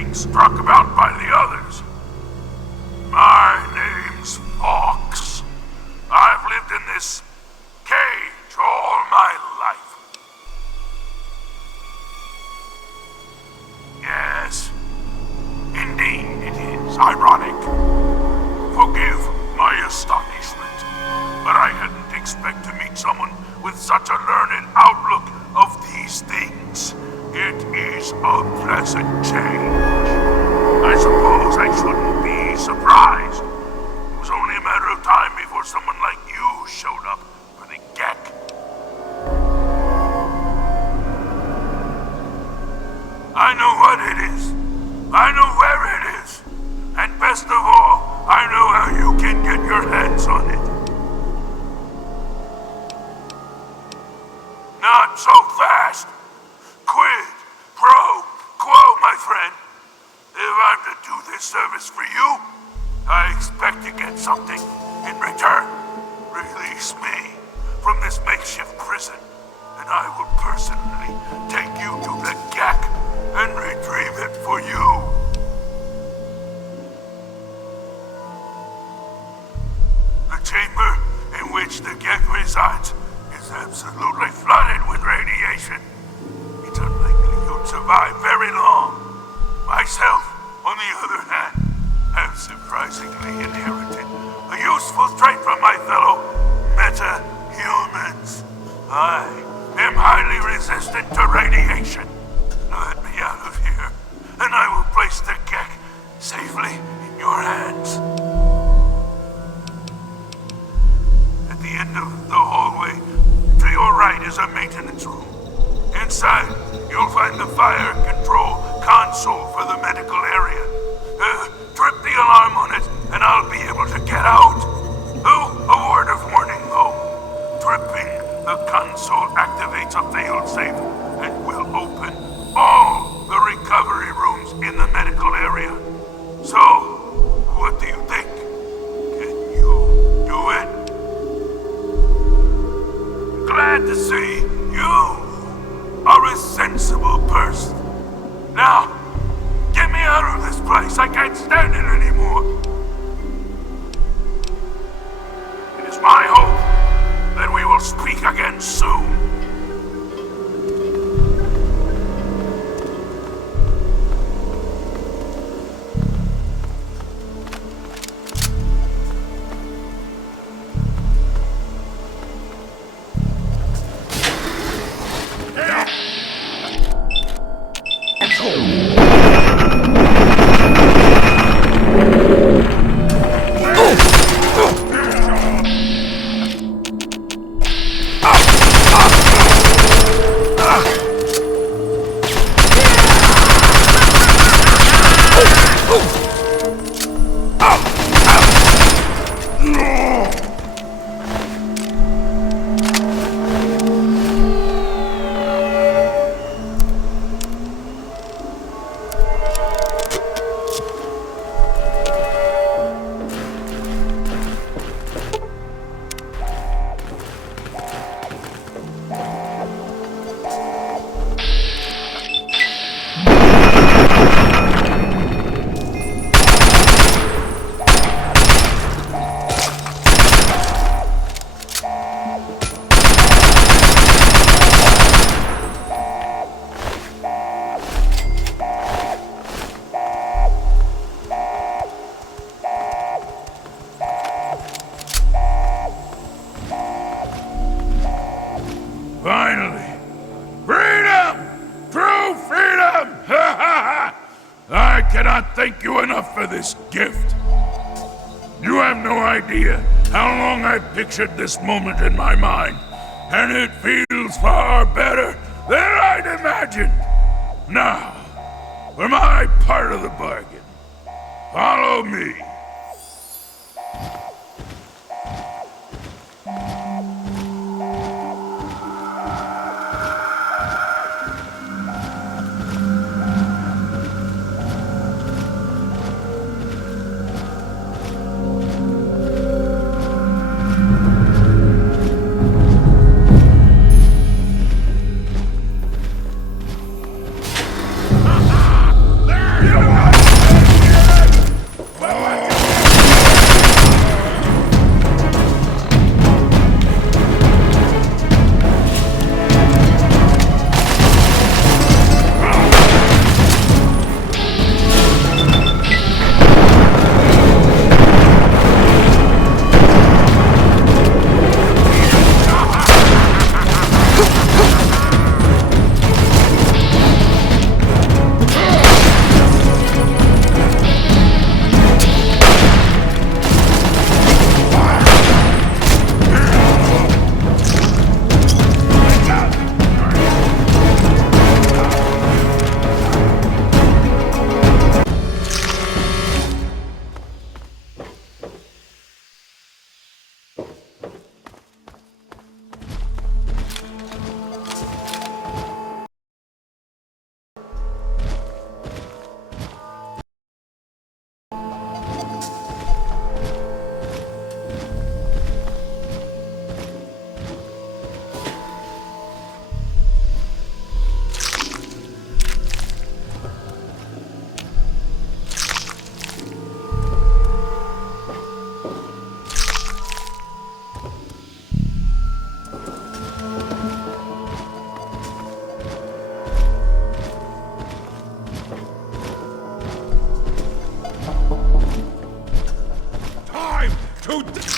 being struck about by the others. My name's Fox. I've lived in this cage all my life. Yes, indeed it is ironic. Forgive my astonishment, but I hadn't expected to meet someone with such a learned outlook of these things. It is a pleasant change. I suppose I shouldn't be surprised. It was only a matter of time before someone like you showed up for the Gek. I know what it is. I know where it is. And best of all, I know how you can get your hands on it. Not so fast. Quid pro quo, my friend. If I'm to do this service for you, I expect to get something in return. Release me from this makeshift prison, and I will personally take you to the Gek and retrieve it for you. The chamber in which the Gek resides is absolutely flooded with radiation. It's unlikely you'd survive very long. Myself, on the other hand, have surprisingly inherited a useful trait from my fellow meta-humans. I am highly resistant to radiation. Let me out of here, and I will place the Gek safely in your hands. At the end of the hallway, to your right is a maintenance room. Inside, you'll find the fire control console for the medical area. Trip the alarm on it, and I'll be able to get out. Oh, a word of warning, though. Tripping the console activates a failsafe and will open all the recovery rooms in the medical area. So, what do you think? Can you do it? Glad to see you are a sensible person. Now, get me out of this place. I can't stand it anymore. It is my hope that we will speak again soon. Finally! Freedom! True freedom! I cannot thank you enough for this gift. You have no idea how long I've pictured this moment in my mind, and it feels far better than I'd imagined. Now, for my part of the bargain, follow me. You you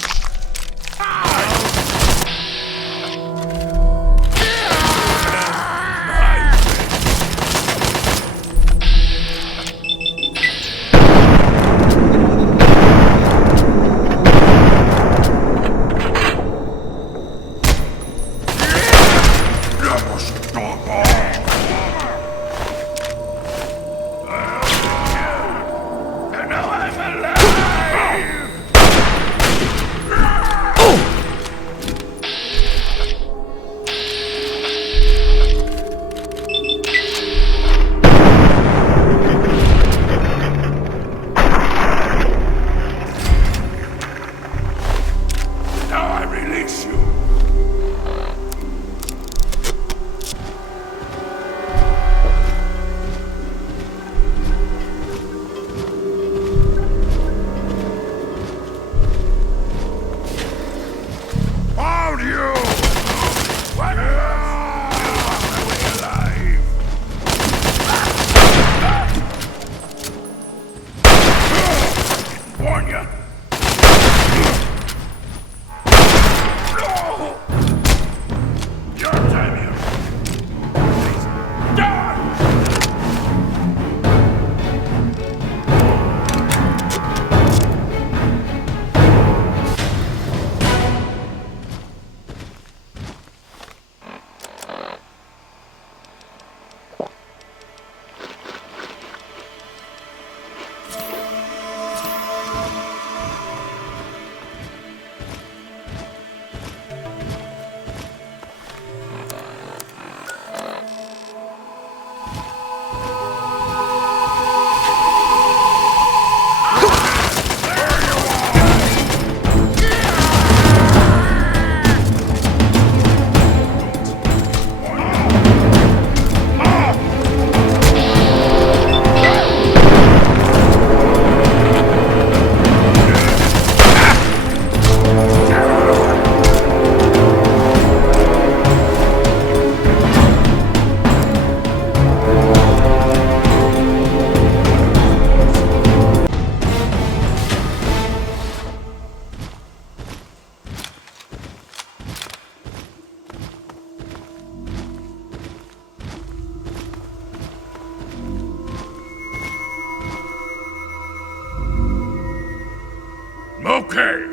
Okay,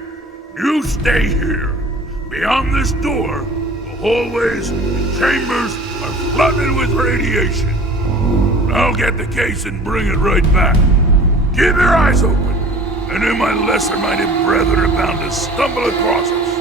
you stay here. Beyond this door, the hallways and chambers are flooded with radiation. I'll get the case and bring it right back. Keep your eyes open. I knew my lesser-minded brethren are bound to stumble across us.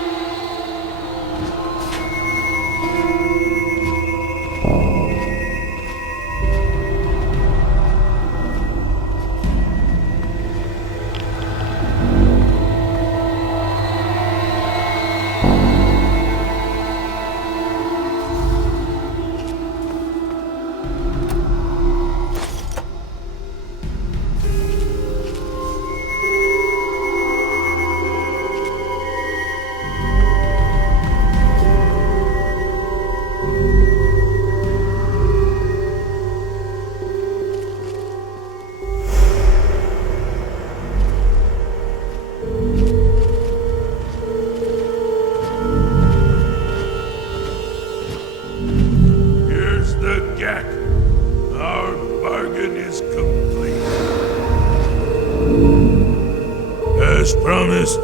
As promised,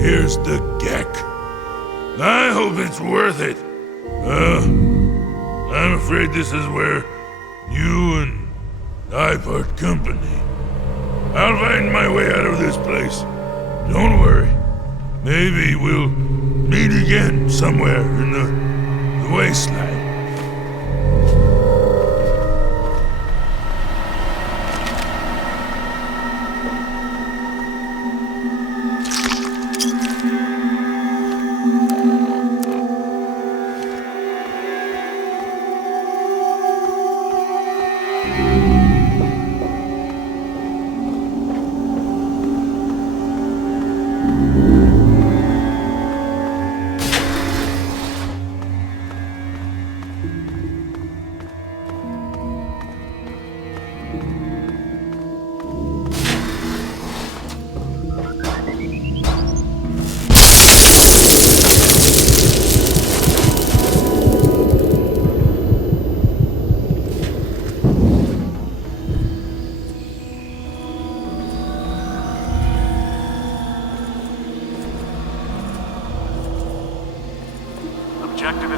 here's the geck. I hope it's worth it. I'm afraid this is where you and I part company. I'll find my way out of this place. Don't worry. Maybe we'll meet again somewhere in the wasteland.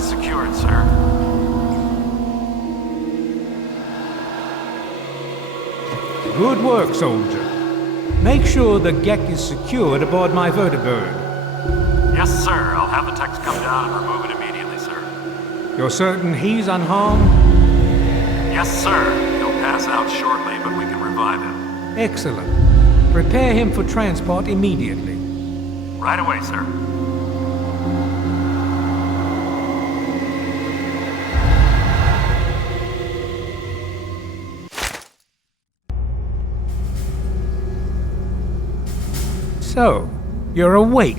is secured, sir. Good work, soldier. Make sure the Gek is secured aboard my vertibird. Yes, sir. I'll have the techs come down and remove it immediately, sir. You're certain he's unharmed? Yes, sir. He'll pass out shortly, but we can revive him. Excellent. Prepare him for transport immediately. Right away, sir. So, you're awake.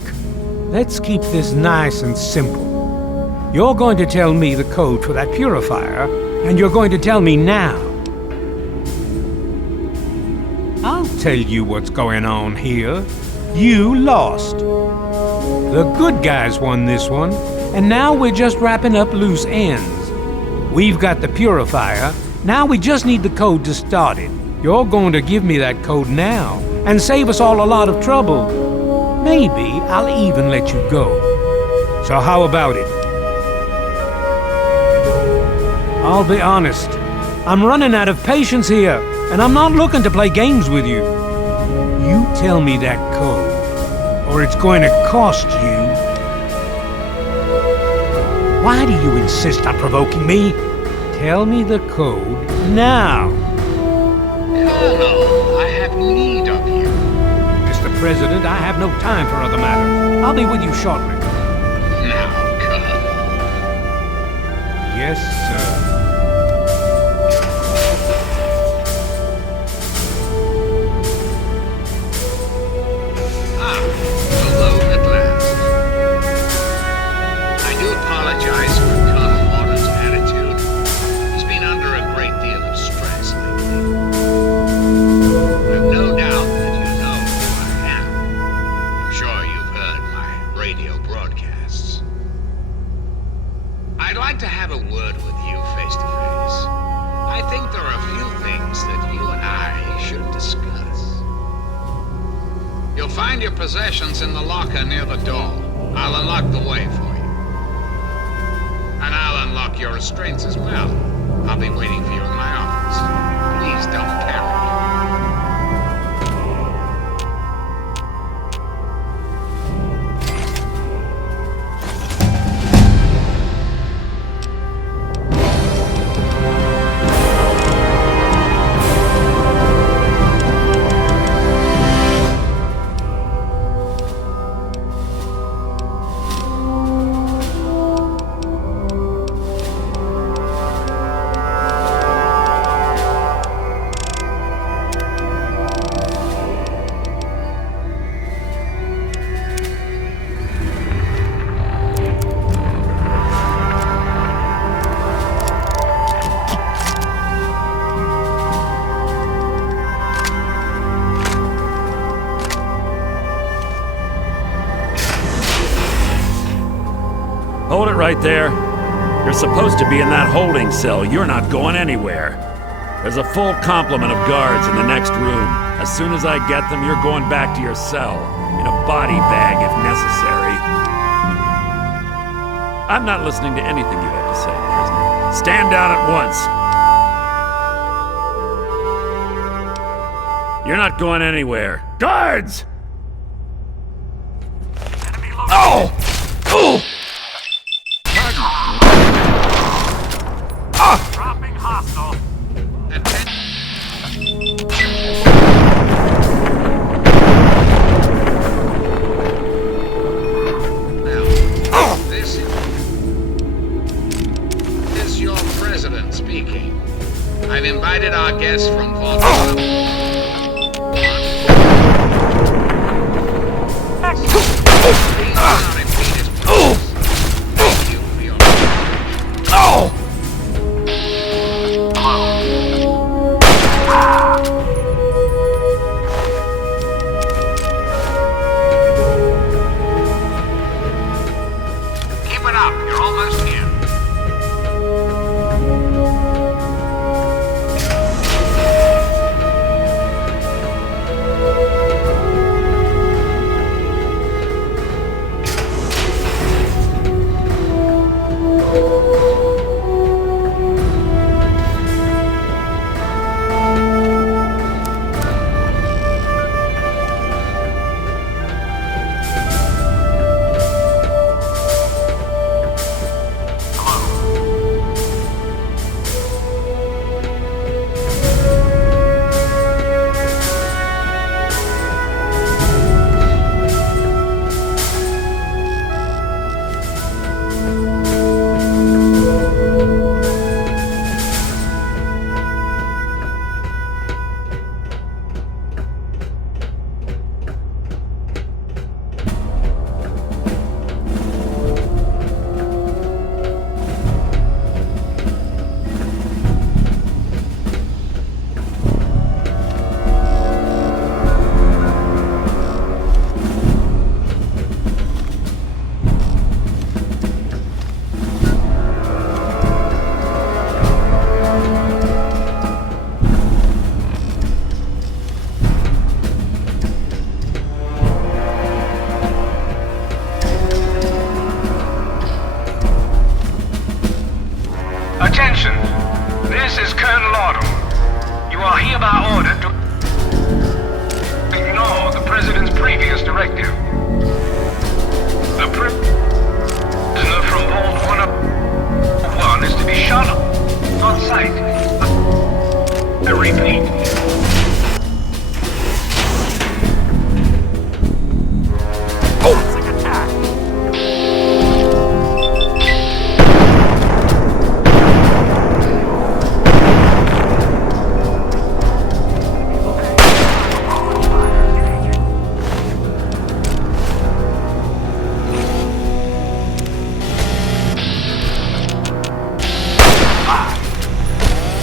Let's keep this nice and simple. You're going to tell me the code for that purifier, and you're going to tell me now. I'll tell you what's going on here. You lost. The good guys won this one, and now we're just wrapping up loose ends. We've got the purifier, now we just need the code to start it. You're going to give me that code now, and save us all a lot of trouble. Maybe I'll even let you go. So how about it? I'll be honest. I'm running out of patience here, and I'm not looking to play games with you. You tell me that code, or it's going to cost you. Why do you insist on provoking me? Tell me the code now. Colonel, I have need of you. Mr. President, I have no time for other matters. I'll be with you shortly. Now, Colonel. Yes, sir. Alone at last. I do apologize for Colonel Morton's attitude. He's been under a great deal of stress lately. I've no doubt that you know who I am. I'm sure you've heard my radio broadcasts. I'd like to have a word with you face to face. I think there are a few things that you and I should discuss. You'll find your possessions in the locker near the door. I'll unlock the way for you. And I'll unlock your restraints as well. I'll be waiting for you in my office. Please don't carry. Hold it right there. You're supposed to be in that holding cell. You're not going anywhere. There's a full complement of guards in the next room. As soon as I get them, you're going back to your cell. In a body bag, if necessary. I'm not listening to anything you have to say, prisoner. Stand down at once. You're not going anywhere. Guards! Oh! Ooh! Dropping hostile. Now, this is your president speaking. I've invited our guests from Vault 1. Please do not impede his progress. Thank you for your Keep it up. You're almost here.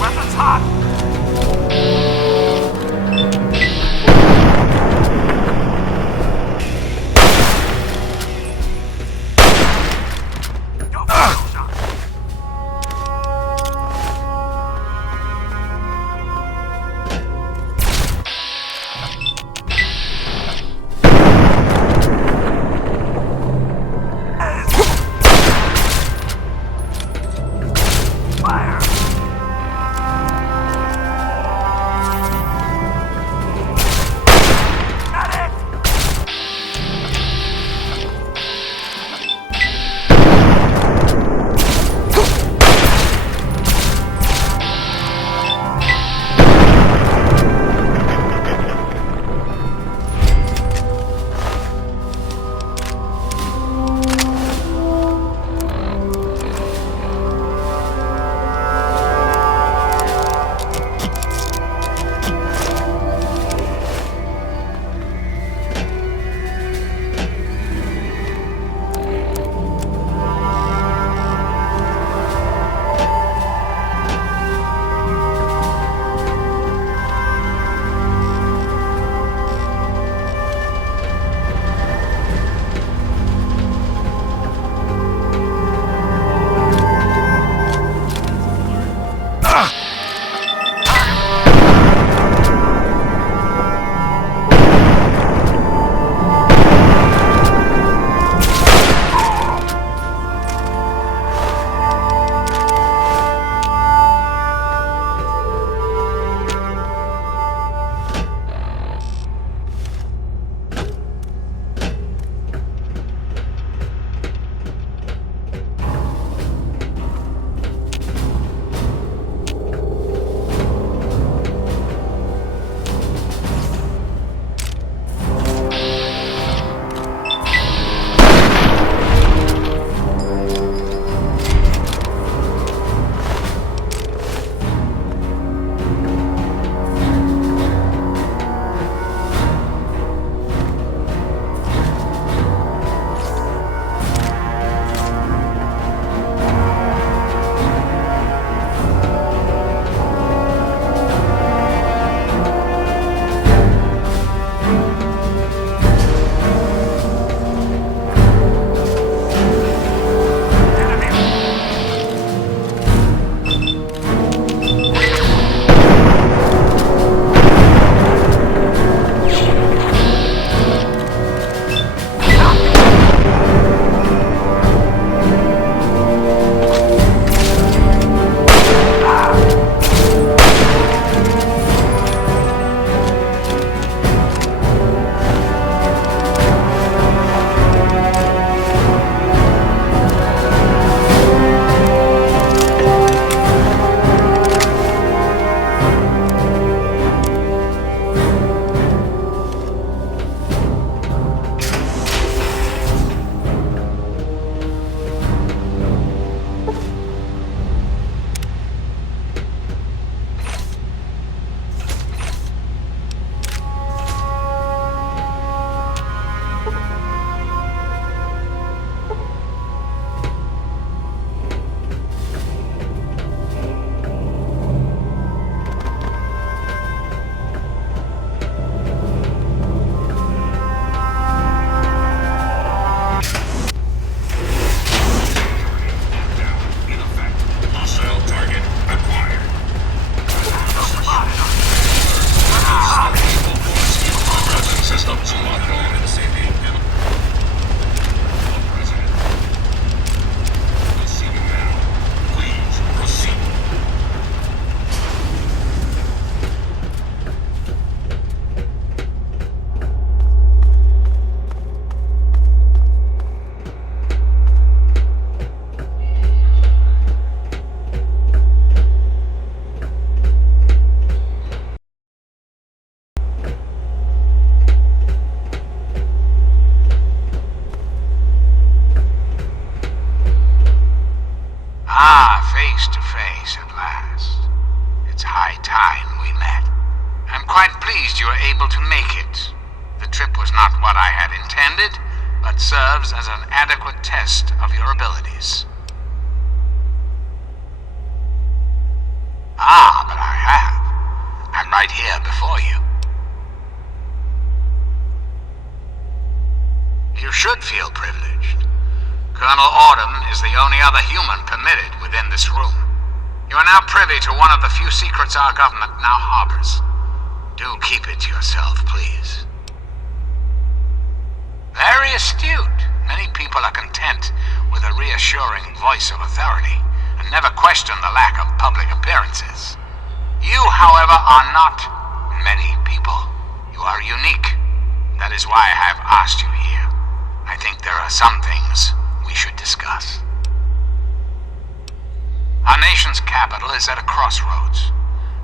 Weapons hot! quite pleased you were able to make it. The trip was not what I had intended, but serves as an adequate test of your abilities. Ah, but I have. I'm right here before you. You should feel privileged. Colonel Autumn is the only other human permitted within this room. You are now privy to one of the few secrets our government now harbors. Do keep it to yourself, please. Very astute. Many people are content with a reassuring voice of authority and never question the lack of public appearances. You, however, are not many people. You are unique. That is why I have asked you here. I think there are some things we should discuss. Our nation's capital is at a crossroads.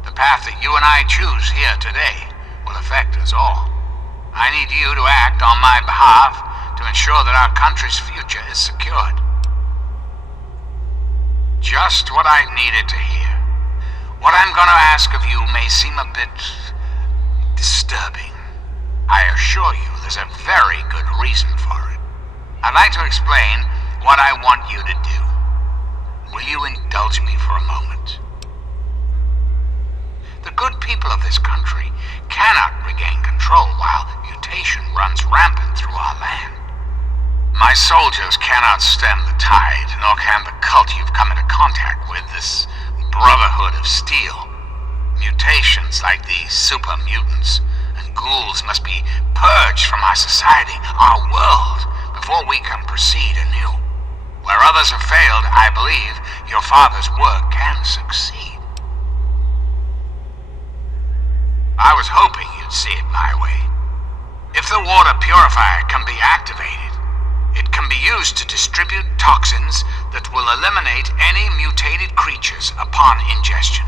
The path that you and I choose here today will affect us all. I need you to act on my behalf to ensure that our country's future is secured. Just what I needed to hear. What I'm going to ask of you may seem a bit disturbing. I assure you there's a very good reason for it. I'd like to explain what I want you to do. Will you indulge me for a moment? The good people of this country cannot regain control while mutation runs rampant through our land. My soldiers cannot stem the tide, nor can the cult you've come into contact with, this Brotherhood of Steel. Mutations like these super mutants and ghouls must be purged from our society, our world, before we can proceed anew. Where others have failed, I believe your father's work can succeed. I was hoping you'd see it my way. If the water purifier can be activated, it can be used to distribute toxins that will eliminate any mutated creatures upon ingestion.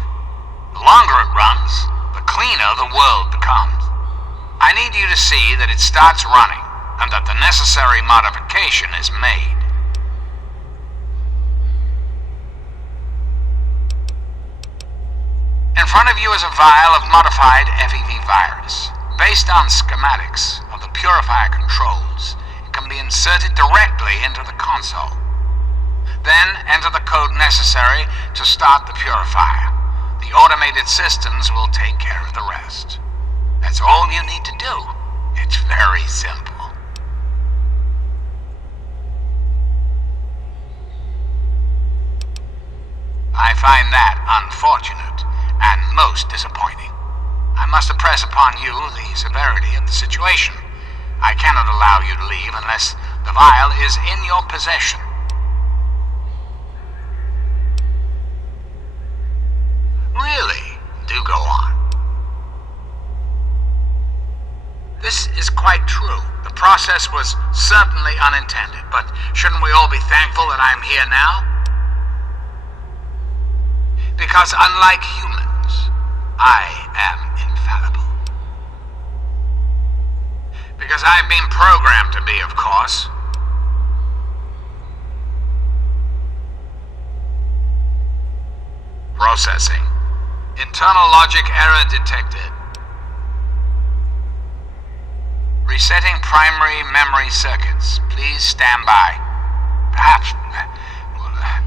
The longer it runs, the cleaner the world becomes. I need you to see that it starts running, and that the necessary modification is made. In front of you is a vial of modified FEV virus. Based on schematics of the purifier controls, it can be inserted directly into the console. Then enter the code necessary to start the purifier. The automated systems will take care of the rest. That's all you need to do. It's very simple. I find that unfortunate and most disappointing. I must impress upon you the severity of the situation. I cannot allow you to leave unless the vial is in your possession. Really? Do go on. This is quite true. The process was certainly unintended, but shouldn't we all be thankful that I'm here now? Because unlike humans, I am infallible. Because I've been programmed to be, of course. Processing. Internal logic error detected. Resetting primary memory circuits. Please stand by.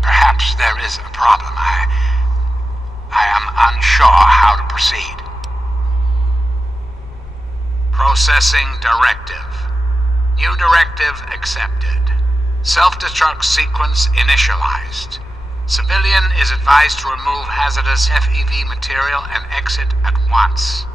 Perhaps there is a problem. I am unsure how to proceed. Processing directive. New directive accepted. Self-destruct sequence initialized. Civilian is advised to remove hazardous FEV material and exit at once.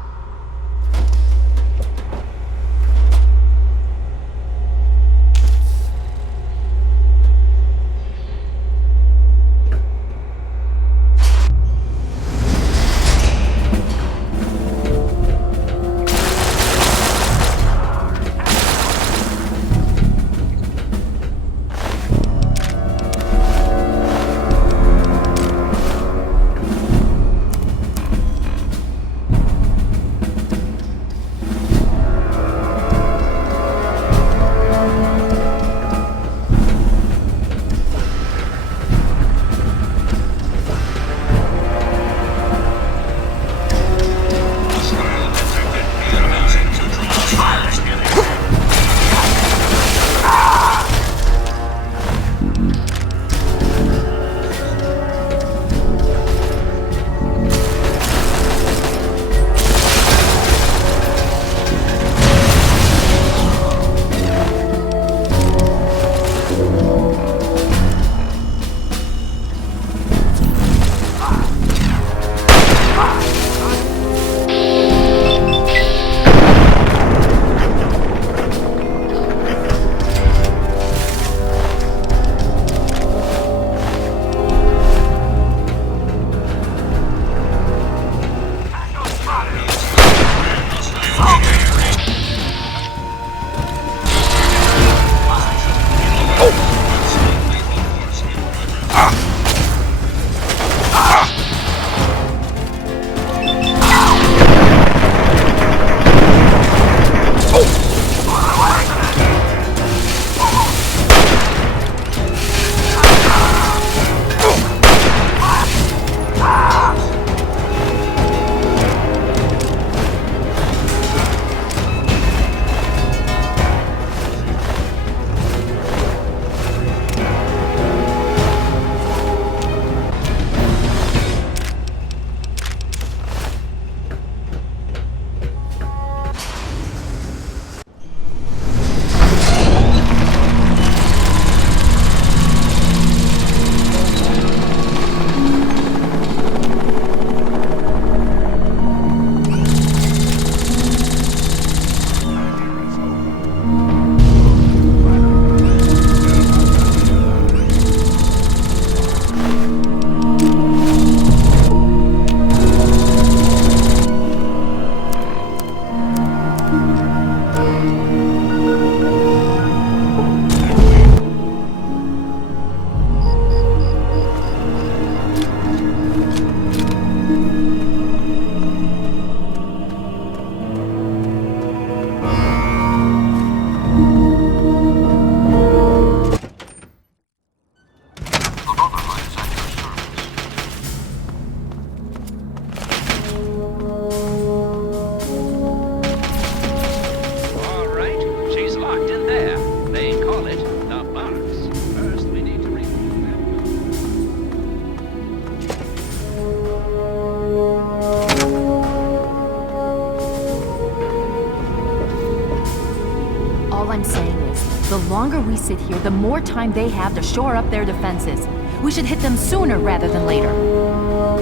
All I'm saying is, the longer we sit here, the more time they have to shore up their defenses. We should hit them sooner rather than later.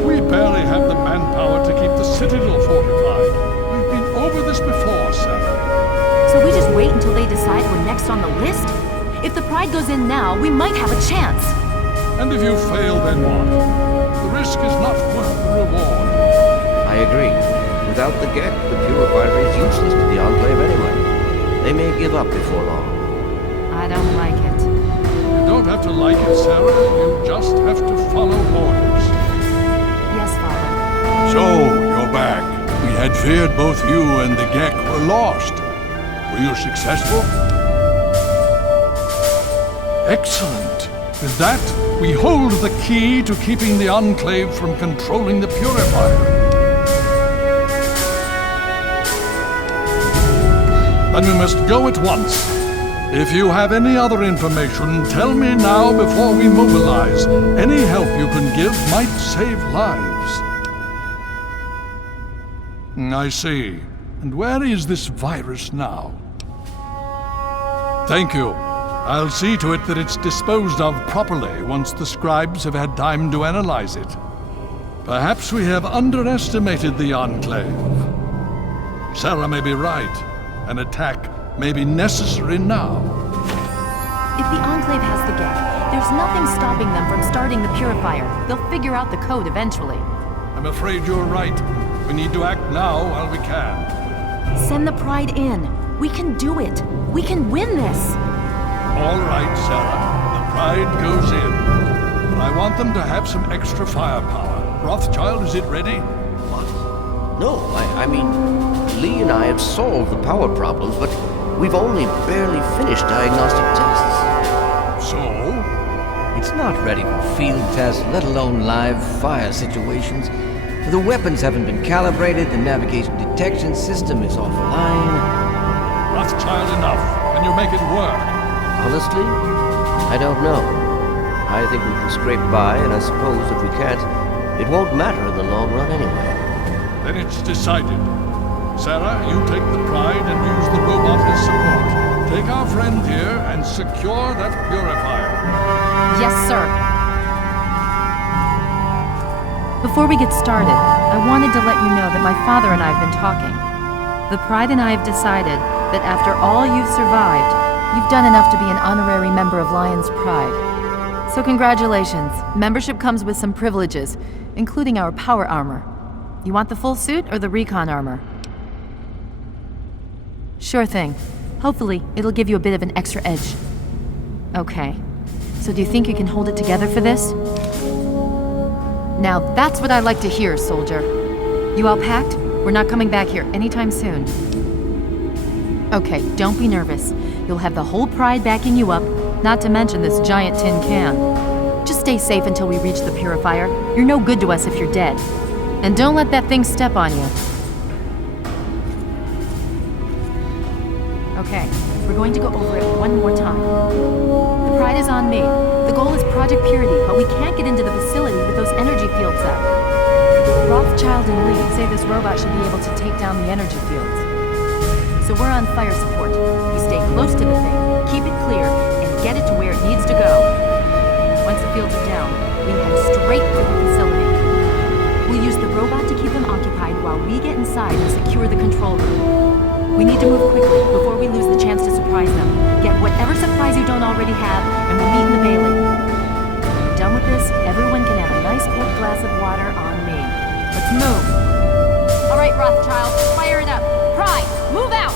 We barely have the manpower to keep the citadel fortified. We've been over this before, Sarah. So we just wait until they decide we're next on the list? If the Pride goes in now, we might have a chance. And if you fail, then what? The risk is not worth the reward. I agree. Without the Gek, the Purifier is useless to the Enclave anyway. They may give up before long. I don't like it. You don't have to like it, Sarah. You just have to follow orders. Yes, Father. So, you're back. We had feared both you and the Gek were lost. Were you successful? Excellent. With that, we hold the key to keeping the Enclave from controlling the Purifier. Then we must go at once. If you have any other information, tell me now before we mobilize. Any help you can give might save lives. I see. And where is this virus now? Thank you. I'll see to it that it's disposed of properly once the scribes have had time to analyze it. Perhaps we have underestimated the Enclave. Sarah may be right. An attack may be necessary now. If the Enclave has the Gek, there's nothing stopping them from starting the Purifier. They'll figure out the code eventually. I'm afraid you're right. We need to act now while we can. Send the Pride in. We can do it. We can win this. All right, Sarah. The Pride goes in. But I want them to have some extra firepower. Rothschild, is it ready? No, I mean, Lee and I have solved the power problems, but we've only barely finished diagnostic tests. So? It's not ready for field tests, let alone live fire situations. The weapons haven't been calibrated, the navigation detection system is offline. Rothschild, enough. Can you make it work? Honestly, I don't know. I think we can scrape by, and I suppose if we can't, it won't matter in the long run anyway. Then it's decided. Sarah, you take the Pride and use the robot as support. Take our friend here and secure that Purifier. Yes, sir. Before we get started, I wanted to let you know that my father and I have been talking. The Pride and I have decided that after all you've survived, you've done enough to be an honorary member of Lion's Pride. So congratulations. Membership comes with some privileges, including our power armor. You want the full suit or the recon armor? Sure thing. Hopefully, it'll give you a bit of an extra edge. Okay. So do you think you can hold it together for this? Now that's what I like to hear, soldier. You all packed? We're not coming back here anytime soon. Okay, don't be nervous. You'll have the whole Pride backing you up, not to mention this giant tin can. Just stay safe until we reach the Purifier. You're no good to us if you're dead. And don't let that thing step on you. Okay, we're going to go over it one more time. The Pride is on me. The goal is Project Purity, but we can't get into the facility with those energy fields up. Rothschild and Lee say this robot should be able to take down the energy fields. So we're on fire support. We stay close to the thing, keep it clear, and get it to where it needs to go. Once the fields are down, we head straight for the facility. We'll use the robot to keep them occupied while we get inside and secure the control room. We need to move quickly before we lose the chance to surprise them. Get whatever supplies you don't already have, and we'll meet in the Bailey. When we're done with this, everyone can have a nice cold glass of water on me. Let's move. All right, Rothschild, fire it up. Pride, move out!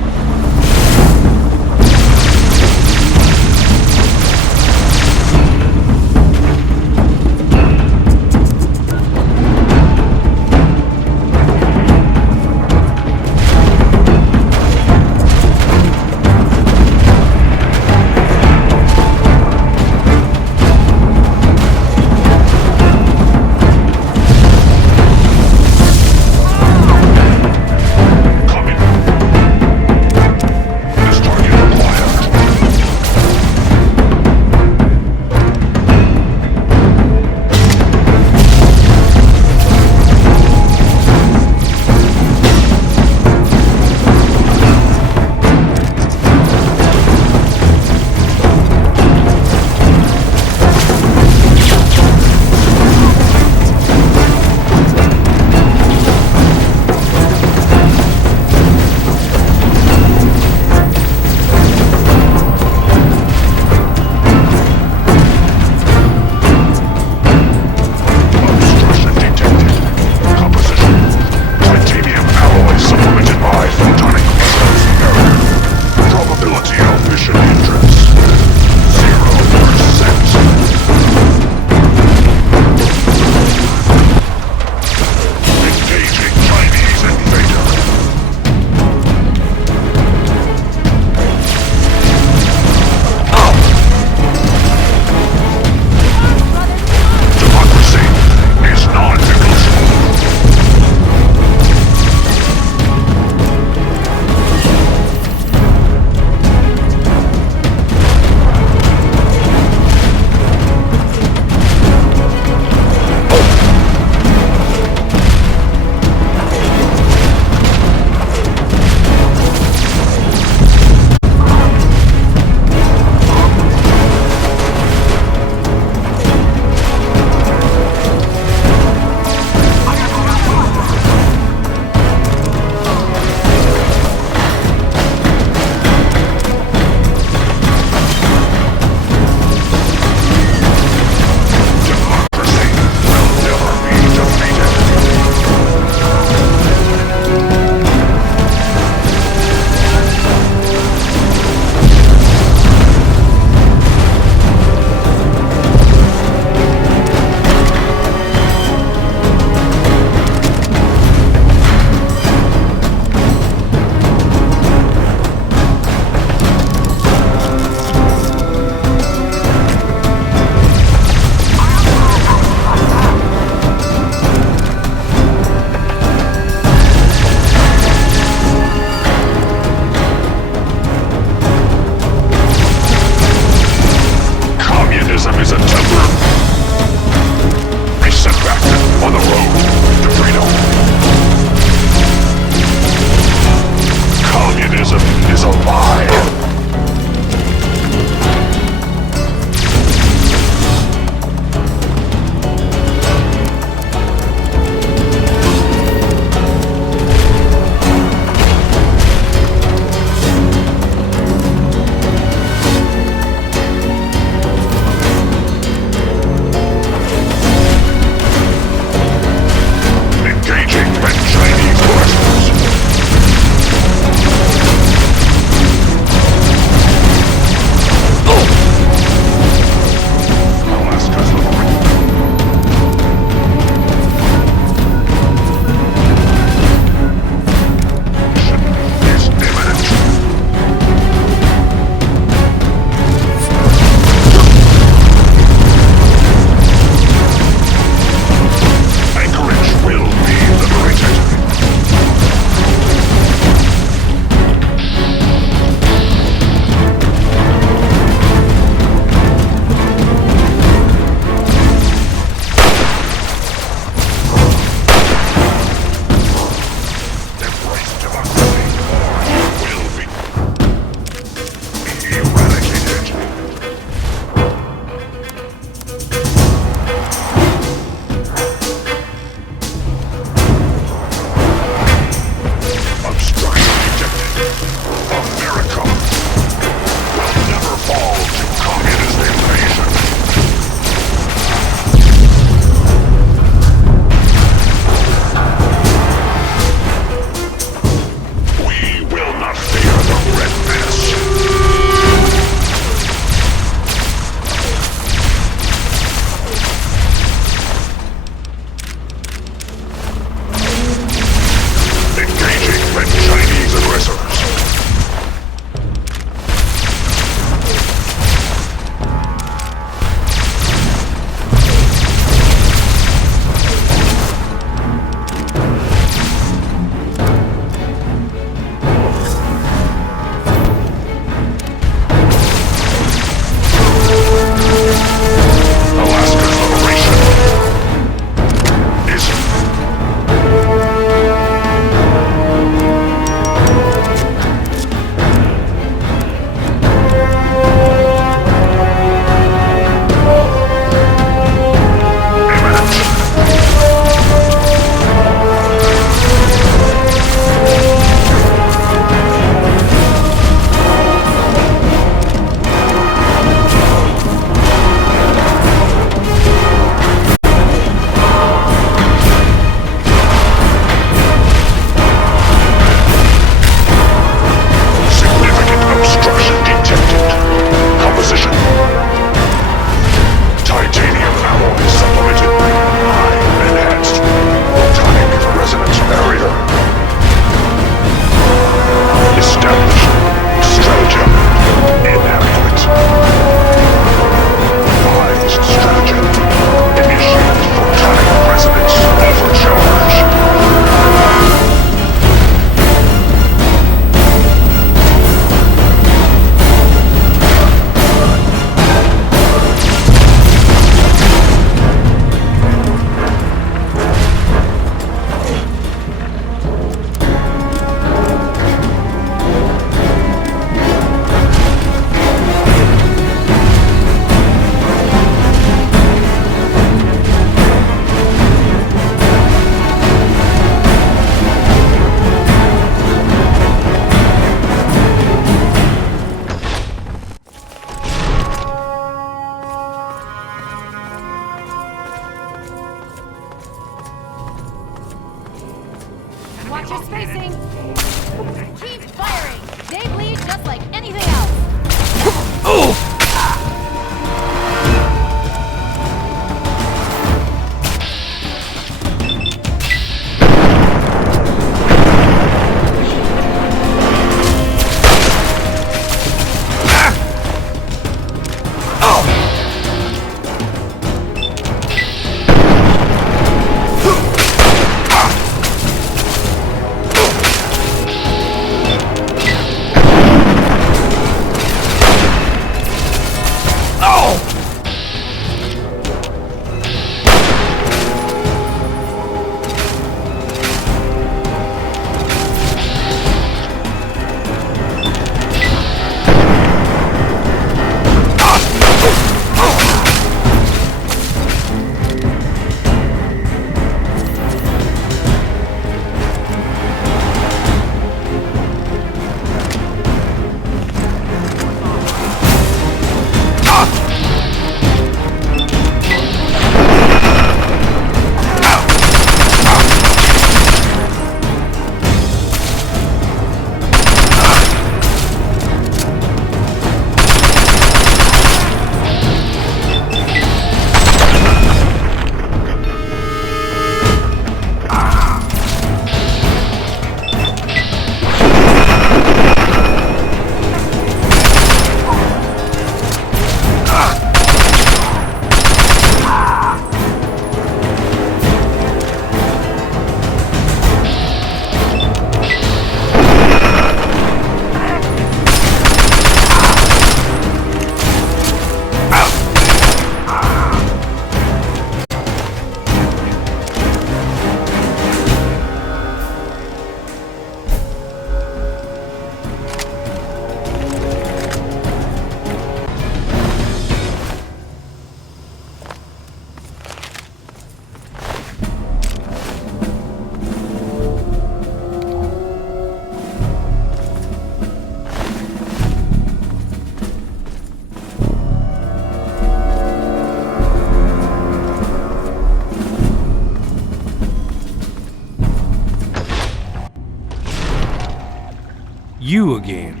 you again.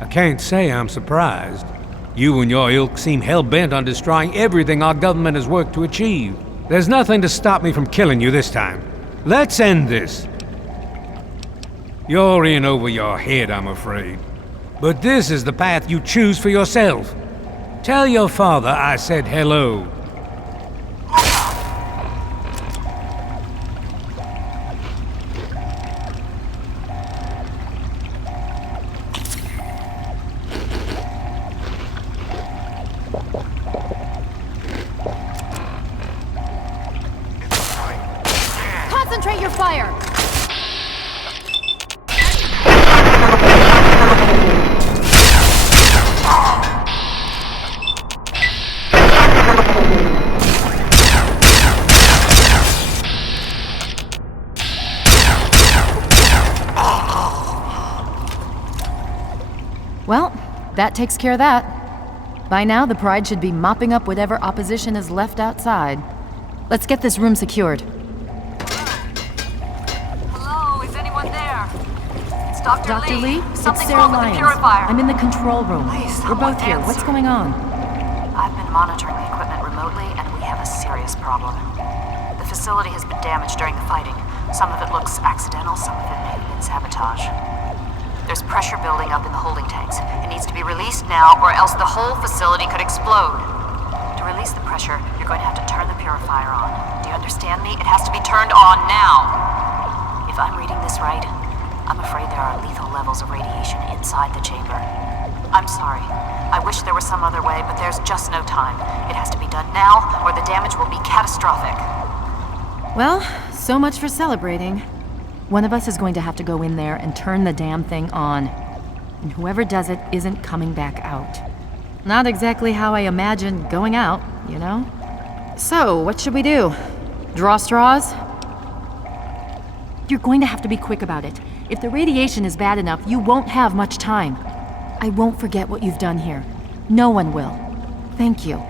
I can't say I'm surprised. You and your ilk seem hell-bent on destroying everything our government has worked to achieve. There's nothing to stop me from killing you this time. Let's end this. You're in over your head, I'm afraid. But this is the path you choose for yourself. Tell your father I said hello. Concentrate your fire! Well, that takes care of that. By now, the Pride should be mopping up whatever opposition is left outside. Let's get this room secured. Hello, is anyone there? It's Dr. Lee? Something's It's Sarah wrong with the Lyons. purifier. I'm in the control room. Please, We're both here. answer. What's going on? I've been monitoring the equipment remotely, and we have a serious problem. The facility has been damaged during the fighting. Some of it looks accidental, some of it may have been sabotage. There's pressure building up in the holding tanks. It needs to be released now, or else the whole facility could explode. To release the pressure, you're going to have to turn the purifier on. Do you understand me? It has to be turned on now. If I'm reading this right, I'm afraid there are lethal levels of radiation inside the chamber. I'm sorry. I wish there was some other way, but there's just no time. It has to be done now, or the damage will be catastrophic. Well, so much for celebrating. One of us is going to have to go in there and turn the damn thing on. And whoever does it isn't coming back out. Not exactly how I imagined going out, you know? So, what should we do? Draw straws? You're going to have to be quick about it. If the radiation is bad enough, you won't have much time. I won't forget what you've done here. No one will. Thank you.